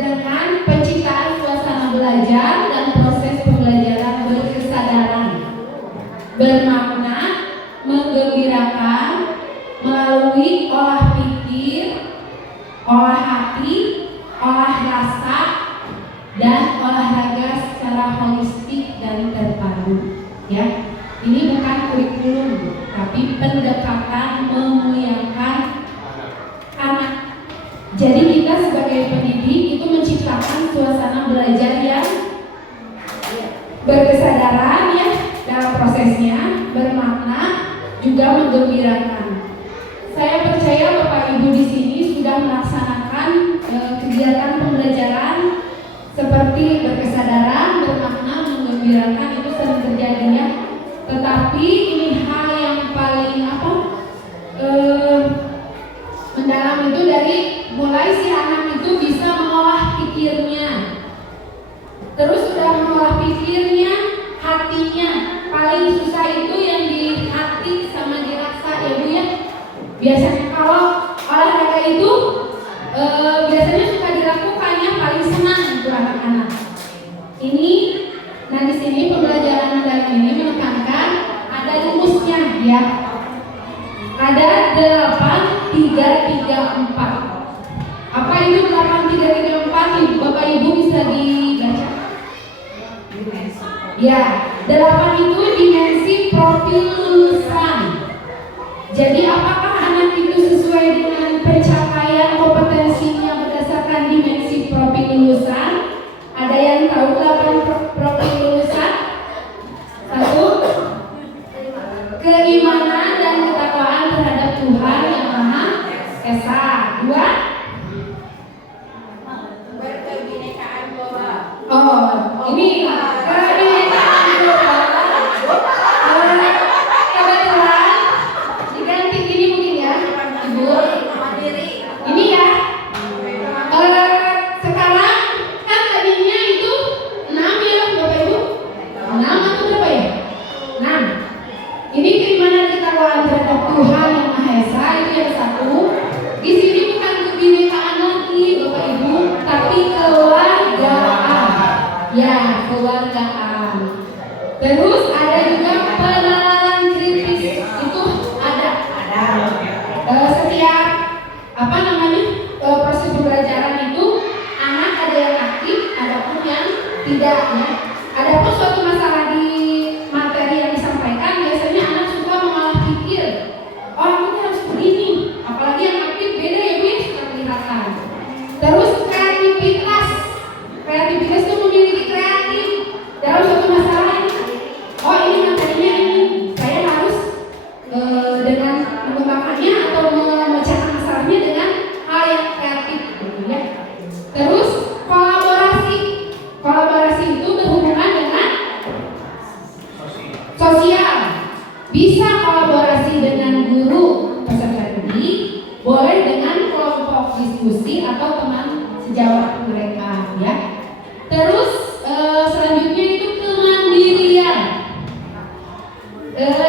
dengan penciptaan suasana belajar dan proses pembelajaran berkesadaran, bermakna, menggembirakan melalui olah pikir, olah hati, olah rasa, dan olahraga secara holistik dan terpadu. Ya, ini bukan kurikulum, tapi pendekatan memuliakan anak. Jadi kita sebagai pendidik itu menciptakan suasana belajar yang berkesadaran ya dalam prosesnya, bermakna, juga menggembirakan. Saya percaya Bapak Ibu di sini sudah melaksanakan kegiatan pembelajaran seperti berkesadaran, bermakna, menggembirakan itu sering terjadi ya. Tetapi ini hal yang paling mendalam itu dari mulai si anak itu bisa mengolah pikirnya. Terus sudah mengolah pikirnya, hatinya. Paling susah itu yang di hati sama dirasa ya Bu ya. Biasanya kalau olahraga itu biasanya suka dilakukannya paling senang untuk anak-anak. Ini, nah di sini pembelajaran mendalam ini menekankan ada rumusnya ya. Ada 8, 3, 3, 4. Apa itu 8, 3, 3, 4? Bapak Ibu bisa dibaca. Ya, 8 itu dimensi profil lulusan. Jadi apakah anak itu sesuai dengan pencapaian kompetensinya berdasarkan dimensi profil Sosial, bisa kolaborasi dengan guru peserta didik, boleh dengan kelompok diskusi atau teman sejawat mereka ya. Terus selanjutnya itu kemandirian.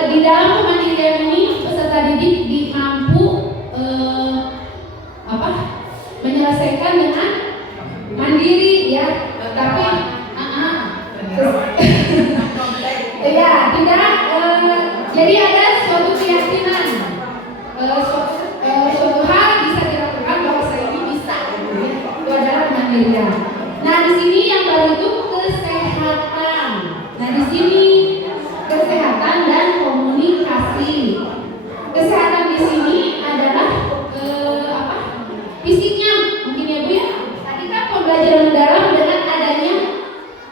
Di dalam kemandirian ini peserta didik mampu menyelesaikan dengan mandiri ya, tapi ya tidak jadi ada suatu keyakinan suatu hal bisa dilakukan bahwa saya ini bisa gitu ya. Itu adalah kemandirian. Nah di sini yang baru itu kesehatan. Nah di sini kesehatan dan komunikasi. Kesehatan di sini adalah fisiknya mungkin ya Bu ya. Tadi kan pembelajaran mendalam dengan adanya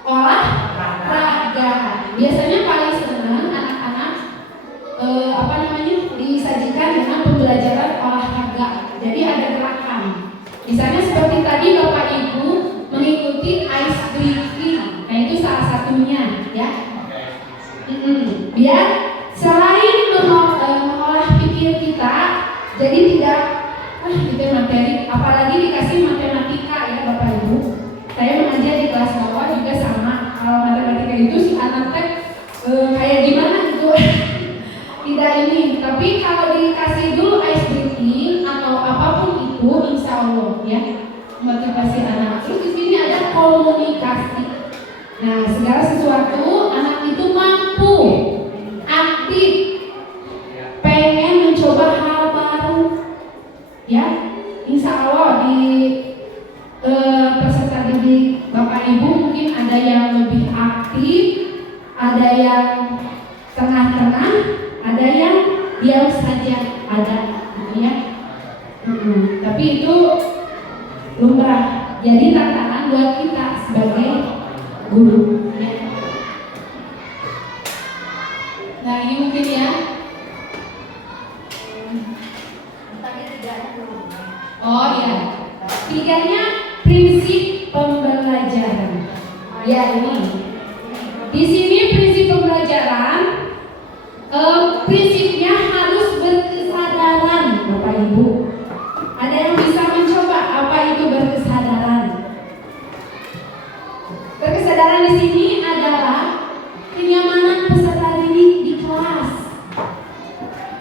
olahraga. Biasanya paling senang anak-anak disajikan dengan pembelajaran olahraga. Jadi ada gerakan. Misalnya seperti tadi Bapak Ibu mengikuti ice breathing. Nah itu salah satunya ya. Biar selain mengolah pikir kita, jadi tidak itu materi, apalagi dikasih matematika ya Bapak Ibu. Saya mengajar di kelas bawah juga sama. Kalau matematika itu si anak teh kayak gimana gitu. Tidak ini, tapi kalau dikasih dulu ice breathing atau apapun itu, insya Allah ya motivasi anak. Terus di sini ada komunikasi. Nah segala sesuatu anak itu mampu, aktif, pengen mencoba hal baru, ya. Insya Allah di peserta didik Bapak Ibu mungkin ada yang lebih aktif, ada yang tengah-tengah, ada yang diam saja, ada, gitu ya. Tapi itu lumrah. Jadi tantangan buat kita sebagai guru. Nah ini mungkin ya. Oh ya, tiganya prinsip pembelajaran. Ya ini. Di sini prinsip pembelajaran, prinsipnya harus berkesadaran, Bapak Ibu. Ada yang bisa mencoba apa itu berkesadaran? Berkesadaran di sini adalah kenyamanan peserta didik di kelas.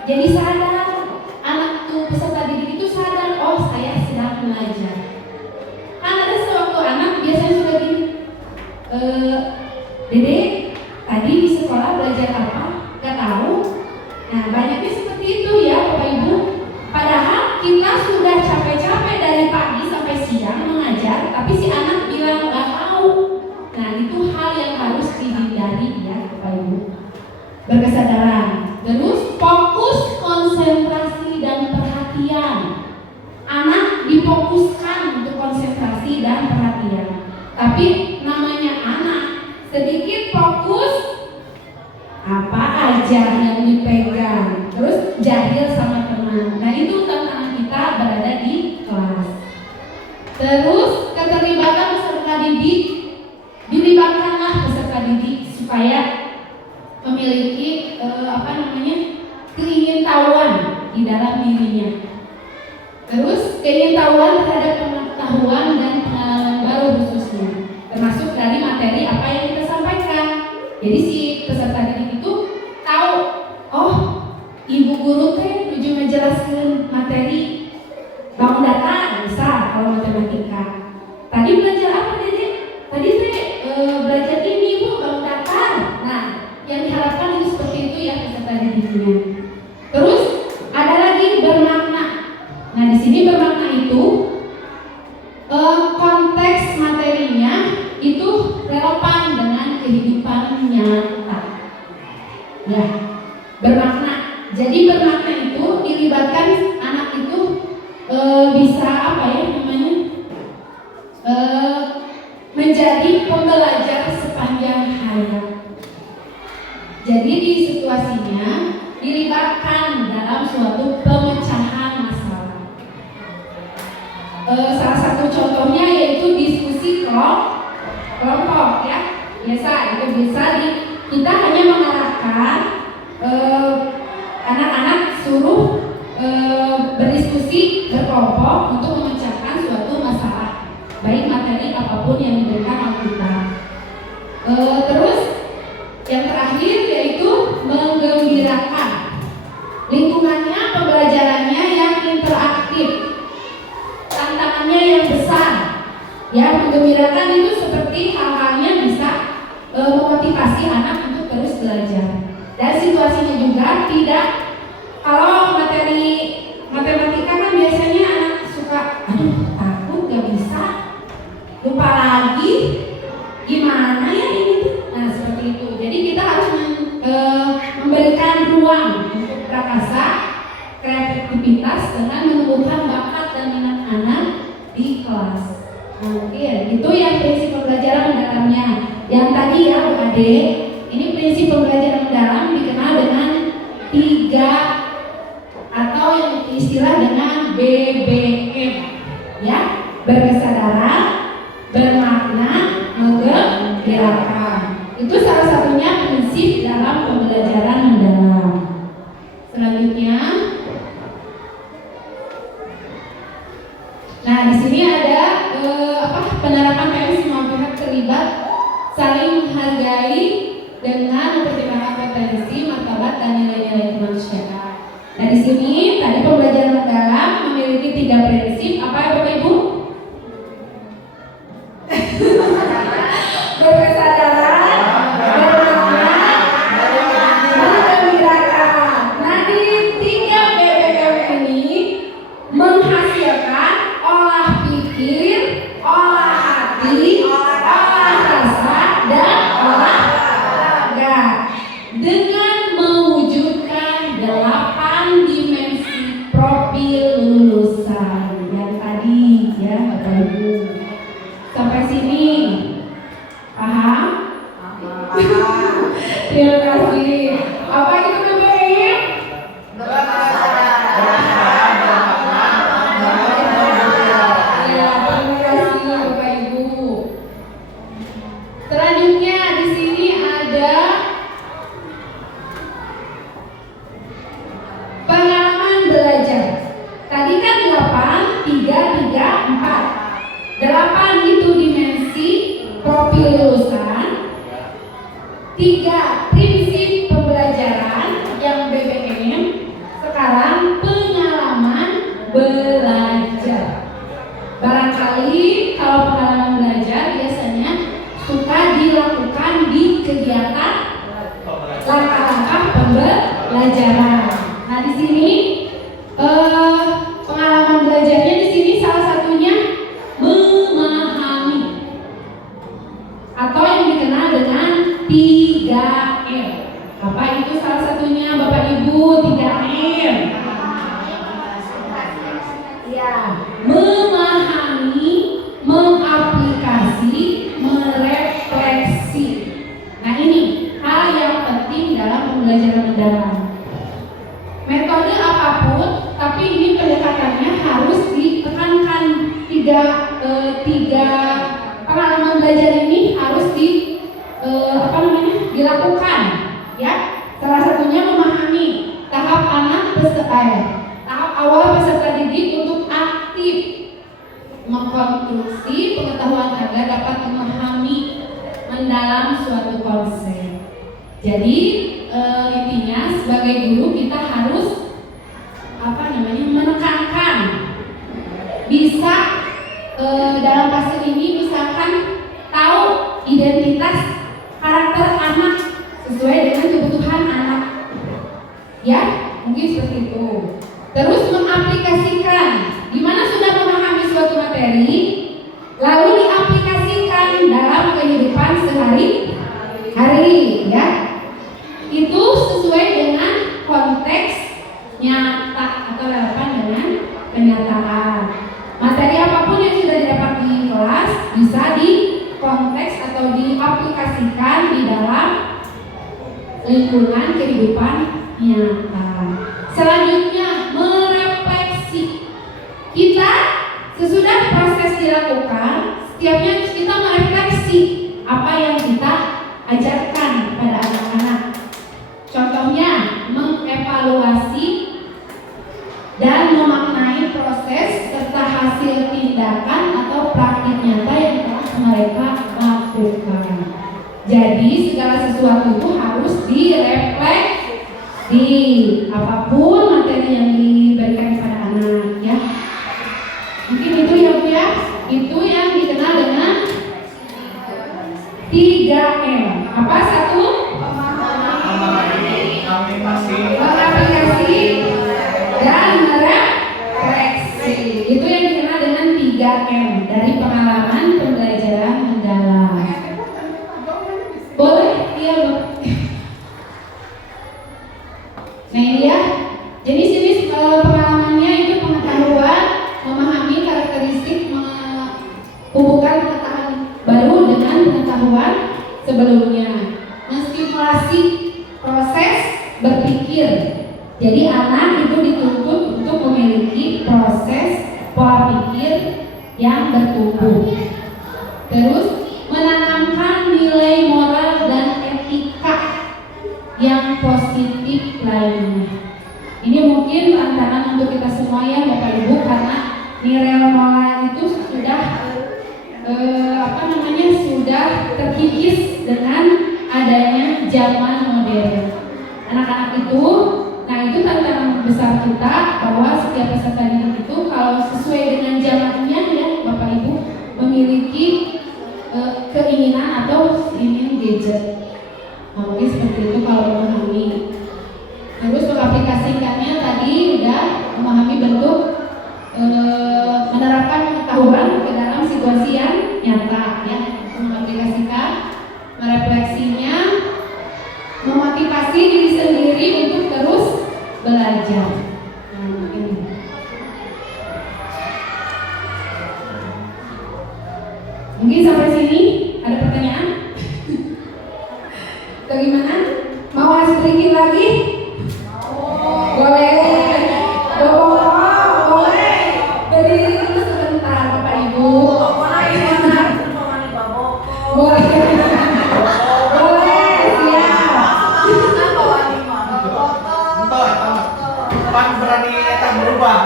Jadi sadar, anak tuh peserta didik itu sadar, oh saya sedang belajar. Kan ada sewaktu anak biasanya sudah gini, Dede, tadi di sekolah belajar apa? Gak tahu. Nah banyaknya seperti itu ya Bapak Ibu. Padahal kita sudah capek-capek dari pagi sampai siang mengajar, tapi si anak bilang gak tahu. Nah itu hal yang harus dihindari ya Bapak Ibu. Berkesadaran. Terus fokus, konsentrasi dan perhatian. Anak difokuskan untuk konsentrasi dan perhatian. Tapi namanya anak sedikit fokus, apa aja yang dipegang, terus jahil sama teman. Nah itu tantangan kita berada di kelas. Terus keterlibatan peserta didik, dilibatkanlah peserta didik supaya memiliki keingintahuan di dalam dirinya. Terus keingintahuan terhadap pengetahuan dan pengalaman baru khususnya, termasuk dari materi apa yang kita sampaikan. Jadi si peserta didik itu tahu, oh ibu guru teh tujuh menjelaskan materi bangun data, bisa kalau matematika. Tadi belajar apa Dede? Tadi teh belajar ini Bu, bangun data. Nah, yang diharapkan itu seperti itu ya peserta didiknya. Terus ada lagi bermakna. Nah di sini bermakna itu konteks materinya itu relevan dengan kehidupan nyata. Ya, bermakna. Jadi bermakna itu dilibatkan anak itu bisa menjadi pembelajar sepanjang hayat. Jadi di situasinya dilibatkan dalam suatu pemecahan masalah. Salah satu contohnya yaitu diskusi kelompok ya. Biasa itu bisa kita hanya mengarahkan anak-anak suruh berdiskusi berkelompok untuk memecahkan suatu masalah, baik materi apapun yang diberikan oleh kita. Terus yang terakhir yaitu menggembirakan. Lingkungannya, pembelajarannya yang interaktif, tantangannya yang besar. Ya, menggembirakan itu seperti hal-halnya bisa memotivasi anak untuk terus belajar. Dan situasinya juga tidak, kalau materi matematika kan biasanya anak suka, aduh takut gak bisa, lupa lagi, gimana ya ini? Nah seperti itu. Jadi kita harus memberikan ruang untuk prakasa, kreativitas dengan menumbuhkan bakat dan minat anak di kelas. Mungkin itu yang prinsip pembelajaran mendalamnya. Yang tadi ya Bu Ade, ini prinsip pembelajaran mendalam dikenal dengan 3 atau yang istilah dengan BBM, ya, berkesadaran, bermakna, menggembirakan. Itu salah satunya prinsip dalam pembelajaran mendalam. Selanjutnya, nah di sini ada penerapan PM semua pihak terlibat saling menghargai dengan mempertimbangkan kompetensi, martabat dan nilai-nilai kemanusiaan. Nah di sini tadi pembelajaran mendalam memiliki 3 prinsip. Apa ya Bapak Ibu? Berkesadaran, bermakna, menggembirakan. Nah di 3 BBM ini menghasilkan olah pikir, olah hati, olah rasa, dan olah raga dengan mewujudkan 8 dimensi profil lulusan yang tadi ya Bapak Ibu. Sampai sini paham? Terima kasih. Apa itu BBM? Ya, terima kasih Bapak Ibu. Selanjutnya di sini ada pengalaman belajar. Tadi kan 8, 3, 4. 8 itu dimensi profil lulusan. 3 prinsip pembelajaran yang BBM. Sekarang pengalaman belajar. Barangkali kalau pengalaman belajar biasanya suka dilakukan di kegiatan langkah-langkah pembelajaran. Nah di sini pengalaman belajarnya di sini salah satunya memahami atau yang dikenal dengan 3M. Apa itu salah satunya Bapak Ibu? 3M. Ya, memahami, mengaplikasi, merefleksi. Nah ini hal yang penting dalam pembelajaran mendalam. Metode apapun, tapi ini pendekatannya harus ditekankan. Tiga pengalaman belajar ini harus dilakukan, ya. Salah satunya memahami tahap tahap awal peserta didik untuk aktif mengkonstruksi pengetahuan agar dapat memahami mendalam suatu konsep. Jadi intinya sebagai guru kita harus menekankan bisa dalam fase ini misalkan tahu identitas karakter anak sesuai dengan kebutuhan anak, ya mungkin seperti itu. Terus mengaplikasikan, dimana sudah memahami suatu materi lalu diaplikasikan dalam kehidupan sehari-hari, ya itu sesuai dengan konteks nyata atau relevan dengan kenyataan. Materi apapun yang sudah didapat di kelas bisa di konteks atau diaplikasikan di dalam lingkungan kehidupan nyata. Selanjutnya merefleksi. Kita sesudah proses dilakukan, setiapnya kita merefleksi apa yang kita ajarkan pada anak dan memaknai proses serta hasil tindakan atau praktik nyata yang telah mereka lakukan. Jadi segala sesuatu itu harus direfleksi apapun materi yang diberikan kepada anak, ya. Mungkin itu ya Bu ya. Itu yang dikenal dengan 3M. Apa satu? Mengaplikasi dan merefleksi. Itu yang dikenal dengan 3M dari pengalaman pembelajaran mendalam. Boleh? Iya Bu. Nah ini ya. Jadi sini pengalamannya itu pengetahuan, memahami karakteristik, menghubungkan pengetahuan baru dengan pengetahuan sebelumnya, menstimulasi proses berpikir. Jadi anak itu dituntut untuk memiliki proses pola pikir yang bertumbuh. Terus menanamkan nilai moral dan etika yang positif lainnya. Ini mungkin tantangan untuk kita semua ya Bapak Ibu, karena nilai moral itu sudah sudah terkikis dengan adanya zaman modern. Anak-anak itu, nah itu tantangan besar kita bahwa setiap peserta didik itu kalau sesuai dengan zamannya ya Bapak Ibu memiliki keinginan atau ingin gadget. Mungkin seperti itu kalau memahami. Terus mengaplikasikannya tadi udah memahami bentuk menerapkan pengetahuan ke dalam situasi yang nyata ya, mengaplikasikan, merefleksinya, memotivasi diri sendiri untuk terus belajar. Mungkin sampai sini ada pertanyaan? Bagaimana? Mau sedikit lagi? Boleh. Boleh. Berdiri dulu sebentar Bapak Ibu. Boleh. Boleh. Siap. Pan berani eta berubah.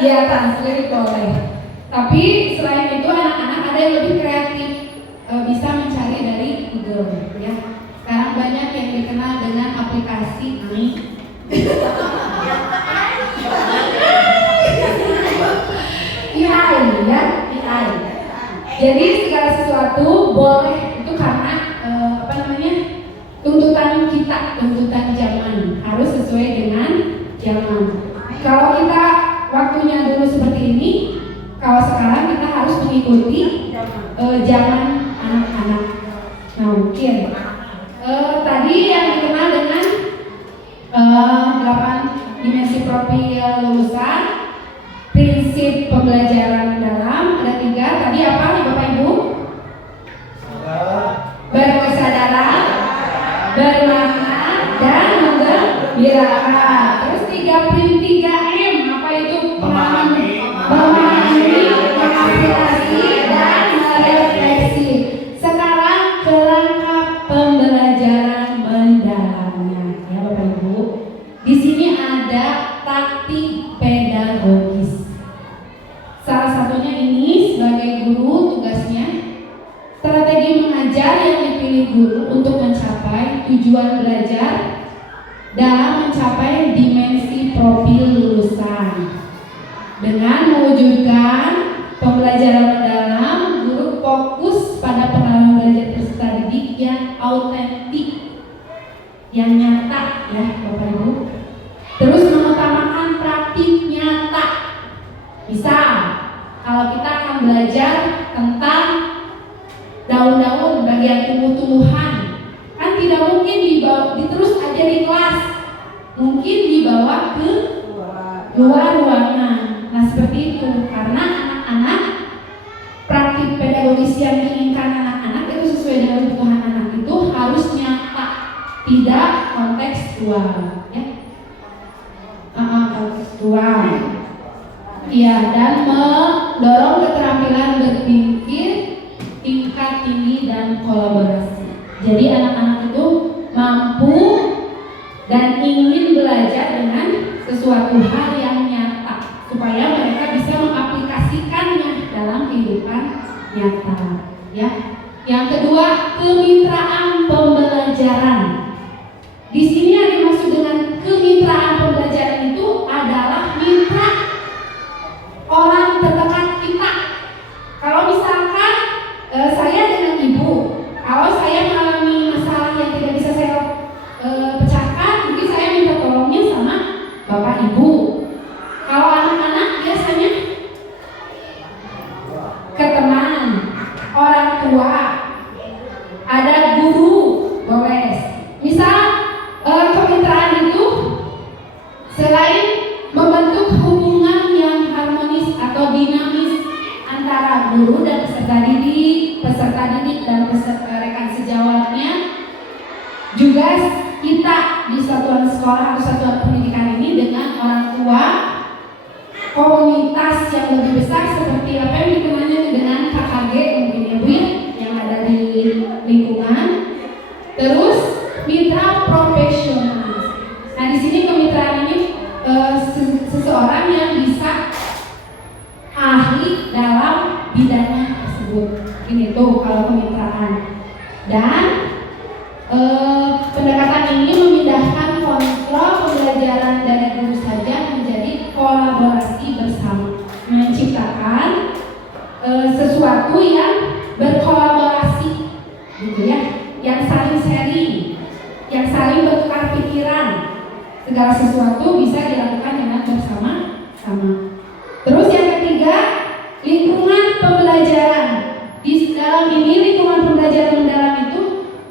Iya, translate boleh. Tapi selain itu anak-anak ada yang lebih kreatif, bisa mencari dari Google ya. Sekarang banyak yang dikenal dengan aplikasi AI. Ya, AI. Jadi segala sesuatu boleh itu karena tuntutan kita, tuntutan zaman harus sesuai dengan zaman. Kalau kita waktunya dulu seperti ini, kalau sekarang kita harus mengikuti zaman anak-anak. Nah mungkin tadi yang dikenal dengan 8 dimensi profil lulusan, prinsip pembelajaran dalam, ada 3. Tadi apa Bapak Ibu? Berkesadaran, bermakna, dan menggembirakan. Terus 3M, apa itu? Memahami, mengapresiasi, dan merefleksi. Sekarang kerangka pembelajaran mendalamnya, ya Bapak Ibu. Di sini ada taktik pedagogis. Salah satunya ini sebagai guru tugasnya strategi mengajar yang dipilih guru untuk mencapai tujuan belajar dalam mencapai dimensi profil lulusan. Dengan mewujudkan pembelajaran mendalam, guru fokus pada autentik, yang nyata ya Bapak Ibu. Terus mengutamakan praktik nyata. Misal, kalau kita akan belajar tentang daun-daun bagian tumbuh-tumbuhan, kan tidak mungkin diterus aja di kelas, mungkin dibawa ke luar ruangan. Nah seperti itu, karena anak-anak praktik pedagogis yang diinginkan anak-anak itu sesuai dengan kebutuhan anak itu harus nyata, tidak kontekstual, ya. Kontekstual, ya, dan mendorong keterampilan berpikir tingkat tinggi dan kolaborasi. Jadi anak-anak itu mampu dan ingin belajar dengan sesuatu hal yang nyata supaya mereka bisa mengaplikasikannya dalam kehidupan nyata, ya. Yang kedua, kemitraan pembelajaran. Di sini yang dimaksud dengan kemitraan pembelajaran itu adalah mitra orang terdekat kita. Kalau misalkan saya dengan ibu, kalau saya mengalami masalah yang tidak bisa saya pecahkan, mungkin saya minta tolongnya sama bapak ibu. Kalau anak-anak biasanya ke teman, orang tua, ada guru, boleh. Misal kemitraan itu selain membentuk hubungan yang harmonis atau dinamis antara guru dan peserta didik dan peserta rekan sejawatnya, juga kita di satuan sekolah atau satuan pendidikan ini dengan orang tua, komunitas yang lebih besar seperti apa yang dikenalnya dengan KKG mungkin ya Bu ya, yang ada di lingkungan. Terus mitra profesional. Nah di sini kemitraan ini seseorang yang bisa ahli dalam bidangnya tersebut. Ini tuh kalau kemitraan. Dan pendekatan ini memindahkan kontrol pembelajaran dari guru saja menjadi kolaborasi bersama, menciptakan sesuatu yang berkolaborasi, gitu ya, yang saling sharing, yang saling bertukar pikiran. Segala sesuatu bisa dilakukan dengan bersama-sama. Terus yang ketiga, lingkungan pembelajaran. Di dalam ini lingkungan pembelajaran mendalam itu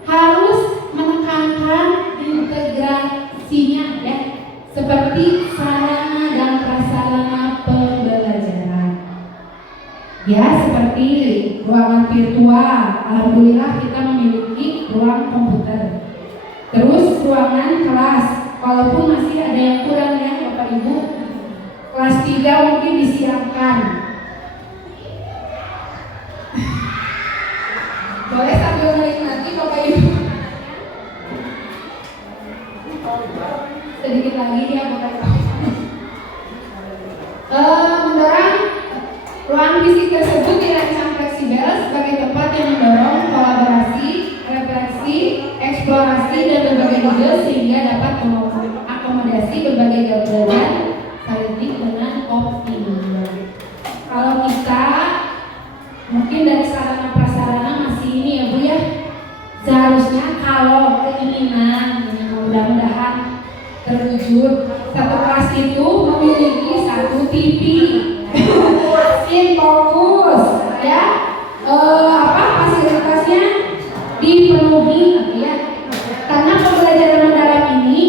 harus menekankan integrasinya ya, seperti sarana dan prasarana pembelajaran. Ya, seperti ruangan virtual. Alhamdulillah kita memiliki ruang komputer. Terus ruangan kelas, walaupun masih ada yang kurang ya Bapak Ibu. Kelas 3 mungkin disiapkan. Boleh sambil menikmati Bapak Ibu. Sedikit lagi ya Bapak Ibu. Mendorong ruang fisik tersebut dirancang fleksibel sebagai tempat yang mendorong kolaborasi, refleksi, eksplorasi dan berbagai ide sehingga dapat mengakomodasi berbagai gaya belajar salintik dengan optimal. Kalau kita mungkin dari sarana prasarana masih ini ya Bu ya, seharusnya kalau keinginan mudah-mudahan terwujud, satu kelas itu memiliki satu TV in fokus ya, fasilitasnya dipenuhi ya, karena pembelajaran mendalam ini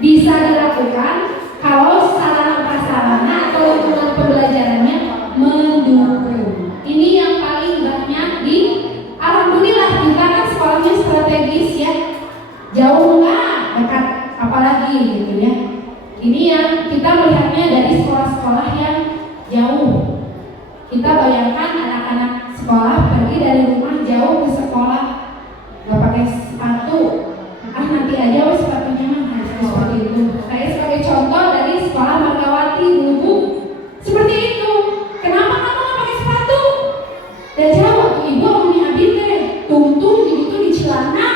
bisa dilakukan kalau sarana prasarana atau lingkungan pembelajarannya mendukung. Ini yang paling banyak di, alhamdulillah kita kan sekolahnya strategis ya, jauh nggak dekat apalagi gitu ya. Ini yang kita melihatnya dari sekolah-sekolah yang jauh. Kita bayangkan anak-anak sekolah pergi dari rumah jauh ke sekolah, nggak pakai sepatu, nanti aja wes sepatunya mah seperti itu. Saya sebagai contoh dari sekolah Margawati dulu seperti itu. Kenapa kamu nggak pakai sepatu? Dan jauh waktu ibu omongin abi teh, tungtung gitu di celana.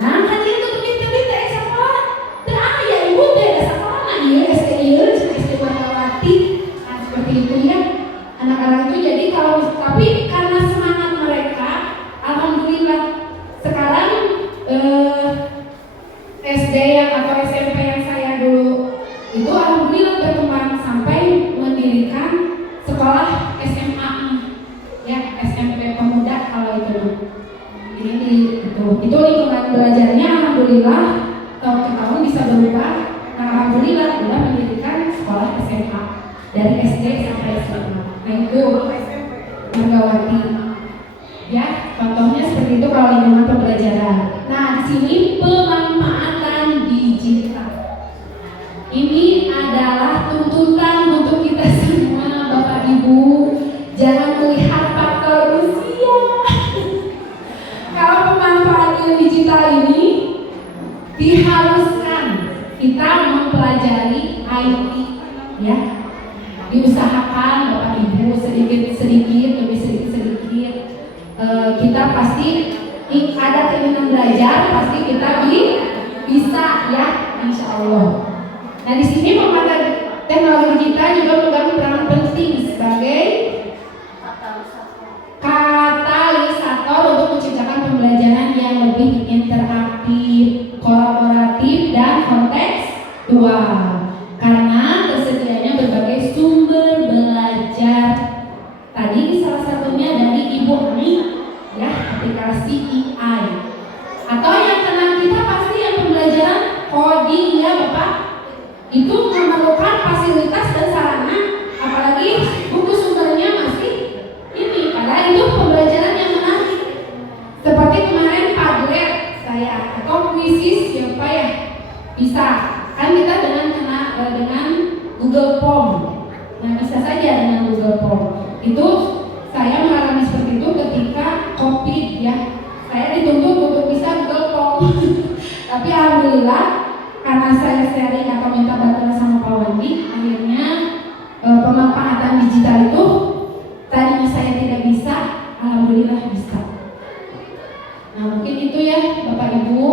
Nah kan itu tuh teh sekolah. Terus ya ibu teh ada sekolah nah iya SD Margawati. Nah seperti itu ya. Anak-anak itu jadi kalau tapi karena semangat mereka, alhamdulillah sekarang belajarnya alhamdulillah tahun ke tahun bisa berubah. Nah, alhamdulillah sudah mendirikan sekolah SMA dari SD sampai SMA. Nah itu Margawati. Ya, contohnya seperti itu kalau lingkungan pembelajaran. Nah, di sini pemanfaatan digital. Ini adalah tuntutan untuk kita semua, Bapak Ibu. Jangan melihat faktor usia. Kalau pemanfaatan digital ini diharuskan kita mempelajari IT, ya. Diusahakan Bapak Ibu sedikit-sedikit, lebih sedikit-sedikit. Kita pasti ada keinginan belajar, pasti kita bisa, ya, insya Allah. Nah, di sini pemanfaatan teknologi digital juga memegang peran penting sebagai katalisator untuk menciptakan pembelajaran yang lebih interaktif, kolaboratif, dan kontekstual. Karena tersedianya berbagai sumber belajar. Tadi salah satunya dari Ibu Ani, ya, aplikasi AI. Atau yang kenal kita pasti yang pembelajaran coding, ya Bapak. Itu memerlukan fasilitas dan sarana, apalagi buku sumbernya masih ini. Padahal itu pembelajaran yang menarik. Seperti kemarin Padlet saya atau kuisis siapa ya bisa kan kita dengan Google Form. Nah, bisa saja dengan Google Form. Itu saya mengalami seperti itu ketika COVID, ya. Saya dituntut untuk bisa Google Form. Tapi alhamdulillah karena saya sharing atau minta bantuan sama Pak Wandi, akhirnya pemanfaatan digital itu tadinya saya tidak bisa, alhamdulillah bisa. Nah, mungkin itu ya Bapak Ibu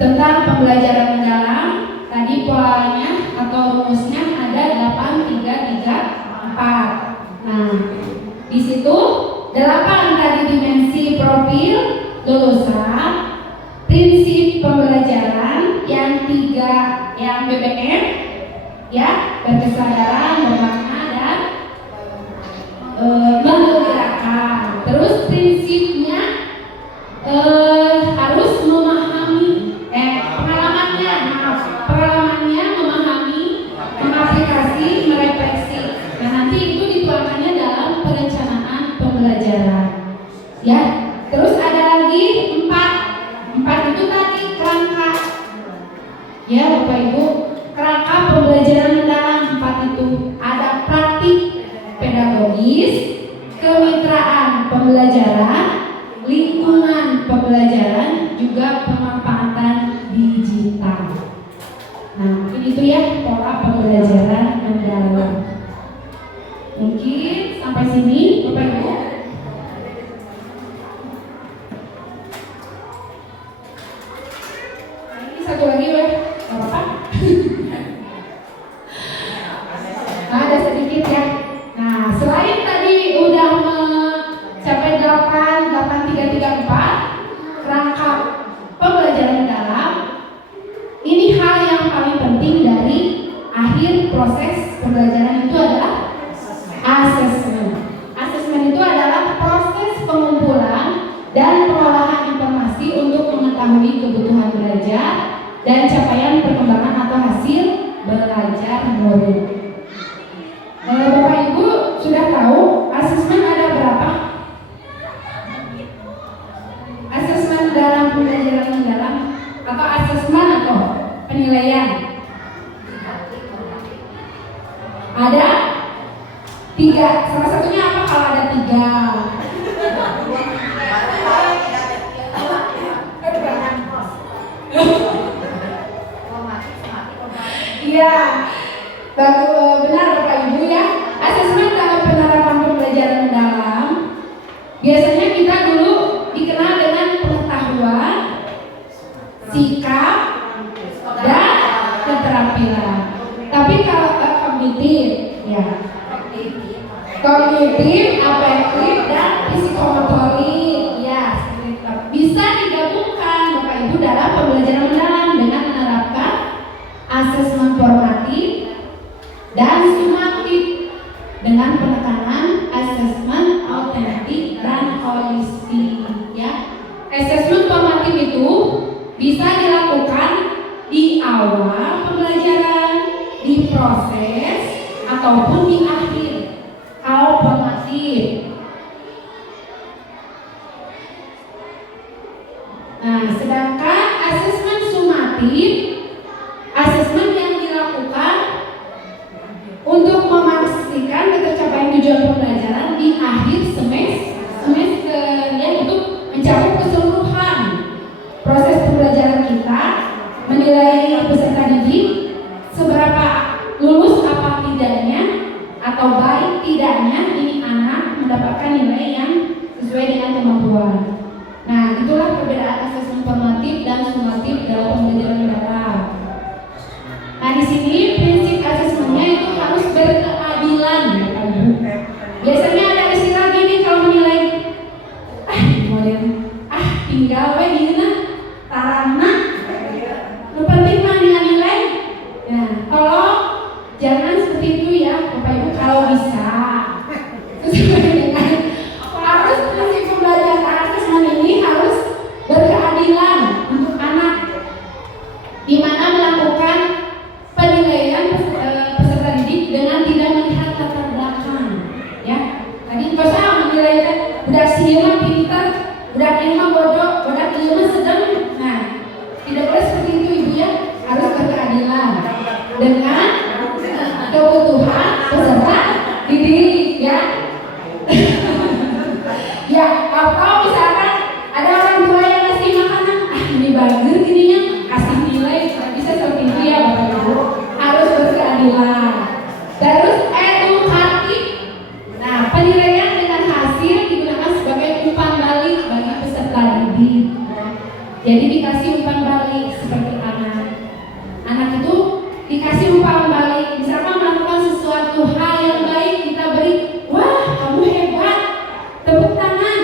tentang pembelajaran mendalam. Tadi polanya atau rumusnya ada 8, 3, 3, 4. Nah, di situ 8 tadi dimensi profil lulusan, prinsip pembelajaran, yang 3 yang BBM, ya, berkesadaran, bermakna, dan menggerakkan. Terus prinsipnya harus memahami pengalamannya memahami, mengaplikasi, merefleksi. Nah, nanti itu dituangkannya dalam perencanaan pembelajaran, ya. Terus ada lagi 4 itu tadi kerangka, ya Bapak Ibu, kerangka pembelajaran mendalam. 4 itu ada praktik pedagogis, kemitraan pembelajaran, lingkungan pembelajaran, juga pemanfaatan digital. Nah, mungkin itu ya pola pembelajaran mendalam. Mungkin sampai sini Bapak Ibu. Nah, ini satu lagi ya, nggak apa-apa. Nah, ada sedikit ya. Nah, selain tadi udah mencapai 8, 3, 3, 4 kerangka pembelajaran mendalam, ini hal yang paling penting dari akhir proses pembelajaran itu adalah asesmen. Asesmen itu adalah proses pengumpulan dan pengolahan informasi untuk mengetahui kebutuhan belajar dan capaian perkembangan atau hasil belajar murid. Bapak Ibu sudah tahu asesmen ada berapa? Asesmen dalam pembelajaran mendalam atau asesmen atau penilaian ada 3. Salah satunya apa kalau ada 3? Iya, benar Bapak Ibu ya. Asesmen dalam penerapan pembelajaran mendalam biasanya kita dulu dikenal dengan pengetahuan, sikap, dan keterampilan. Tapi kalau kognitif, ya, kognitif, afektif, dan psikomotorik, ya, bisa digabungkan Bapak Ibu dalam pembelajaran mendalam dengan menerapkan asesmen formatif dan sumatif dengan penekanan asesmen autentik dan holistik. ataupun di akhir kalau formatif. Nah, sedangkan asesmen sumatif, asesmen yang dilakukan untuk memastikan ketercapaian tujuan pembelajaran di akhir semester, yaitu mencakup keseluruhan proses pembelajaran kita, menilai peserta didik seberapa lulus apa tidaknya atau baik tidaknya ini anak mendapatkan nilai yang sesuai dengan kemampuan. Nah, itulah perbedaan asesmen formatif dan sumatif dalam pembelajaran mendatang. Nah, di sini prinsip asesmennya itu harus berkeadilan. Biasanya ada istilah gini kalau menilai, tinggal we dina tarana. Lu penting mah nilai. Nah, kalau jangan seperti itu ya, Bapak Ibu, kalau bisa. Sesuai dengan harus prinsip pembelajaran asesmen ini harus berkeadilan untuk anak, di mana melakukan penilaian peserta didik dengan tidak melihat latar belakang, ya. Tadi nggak usah menilai budak siapa pintar, budak ini mah bodoh, budak ini mah sedang. Nah, tidak boleh seperti itu, Ibu ya. Harus berkeadilan dengan kebutuhan peserta didik, ya. Ya, atau misalkan ada orang tua yang ngasih makanan, ini bagus gininya, kasih nilai, bisa seperti itu ya Bapak Ibu. Harus berkeadilan. Terus edukatif. Nah, penilaian dengan hasil digunakan sebagai umpan balik bagi peserta didik. Jadi dikasih umpan balik seperti anak itu dikasih umpan balik, misalkan melakukan sesuatu hal yang baik, kita beri, wah kamu hebat, tepuk tangan,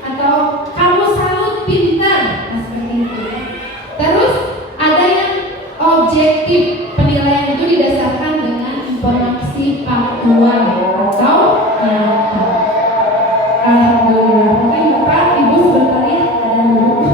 atau kamu salut, pintar. Nah, seperti itu. Terus ada yang objektif, penilaian itu didasarkan dengan informasi faktual atau nyata. Alhamdulillah. Mungkin Bapak Ibu sebentar ya, ada dulu.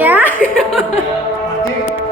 Ya. ya.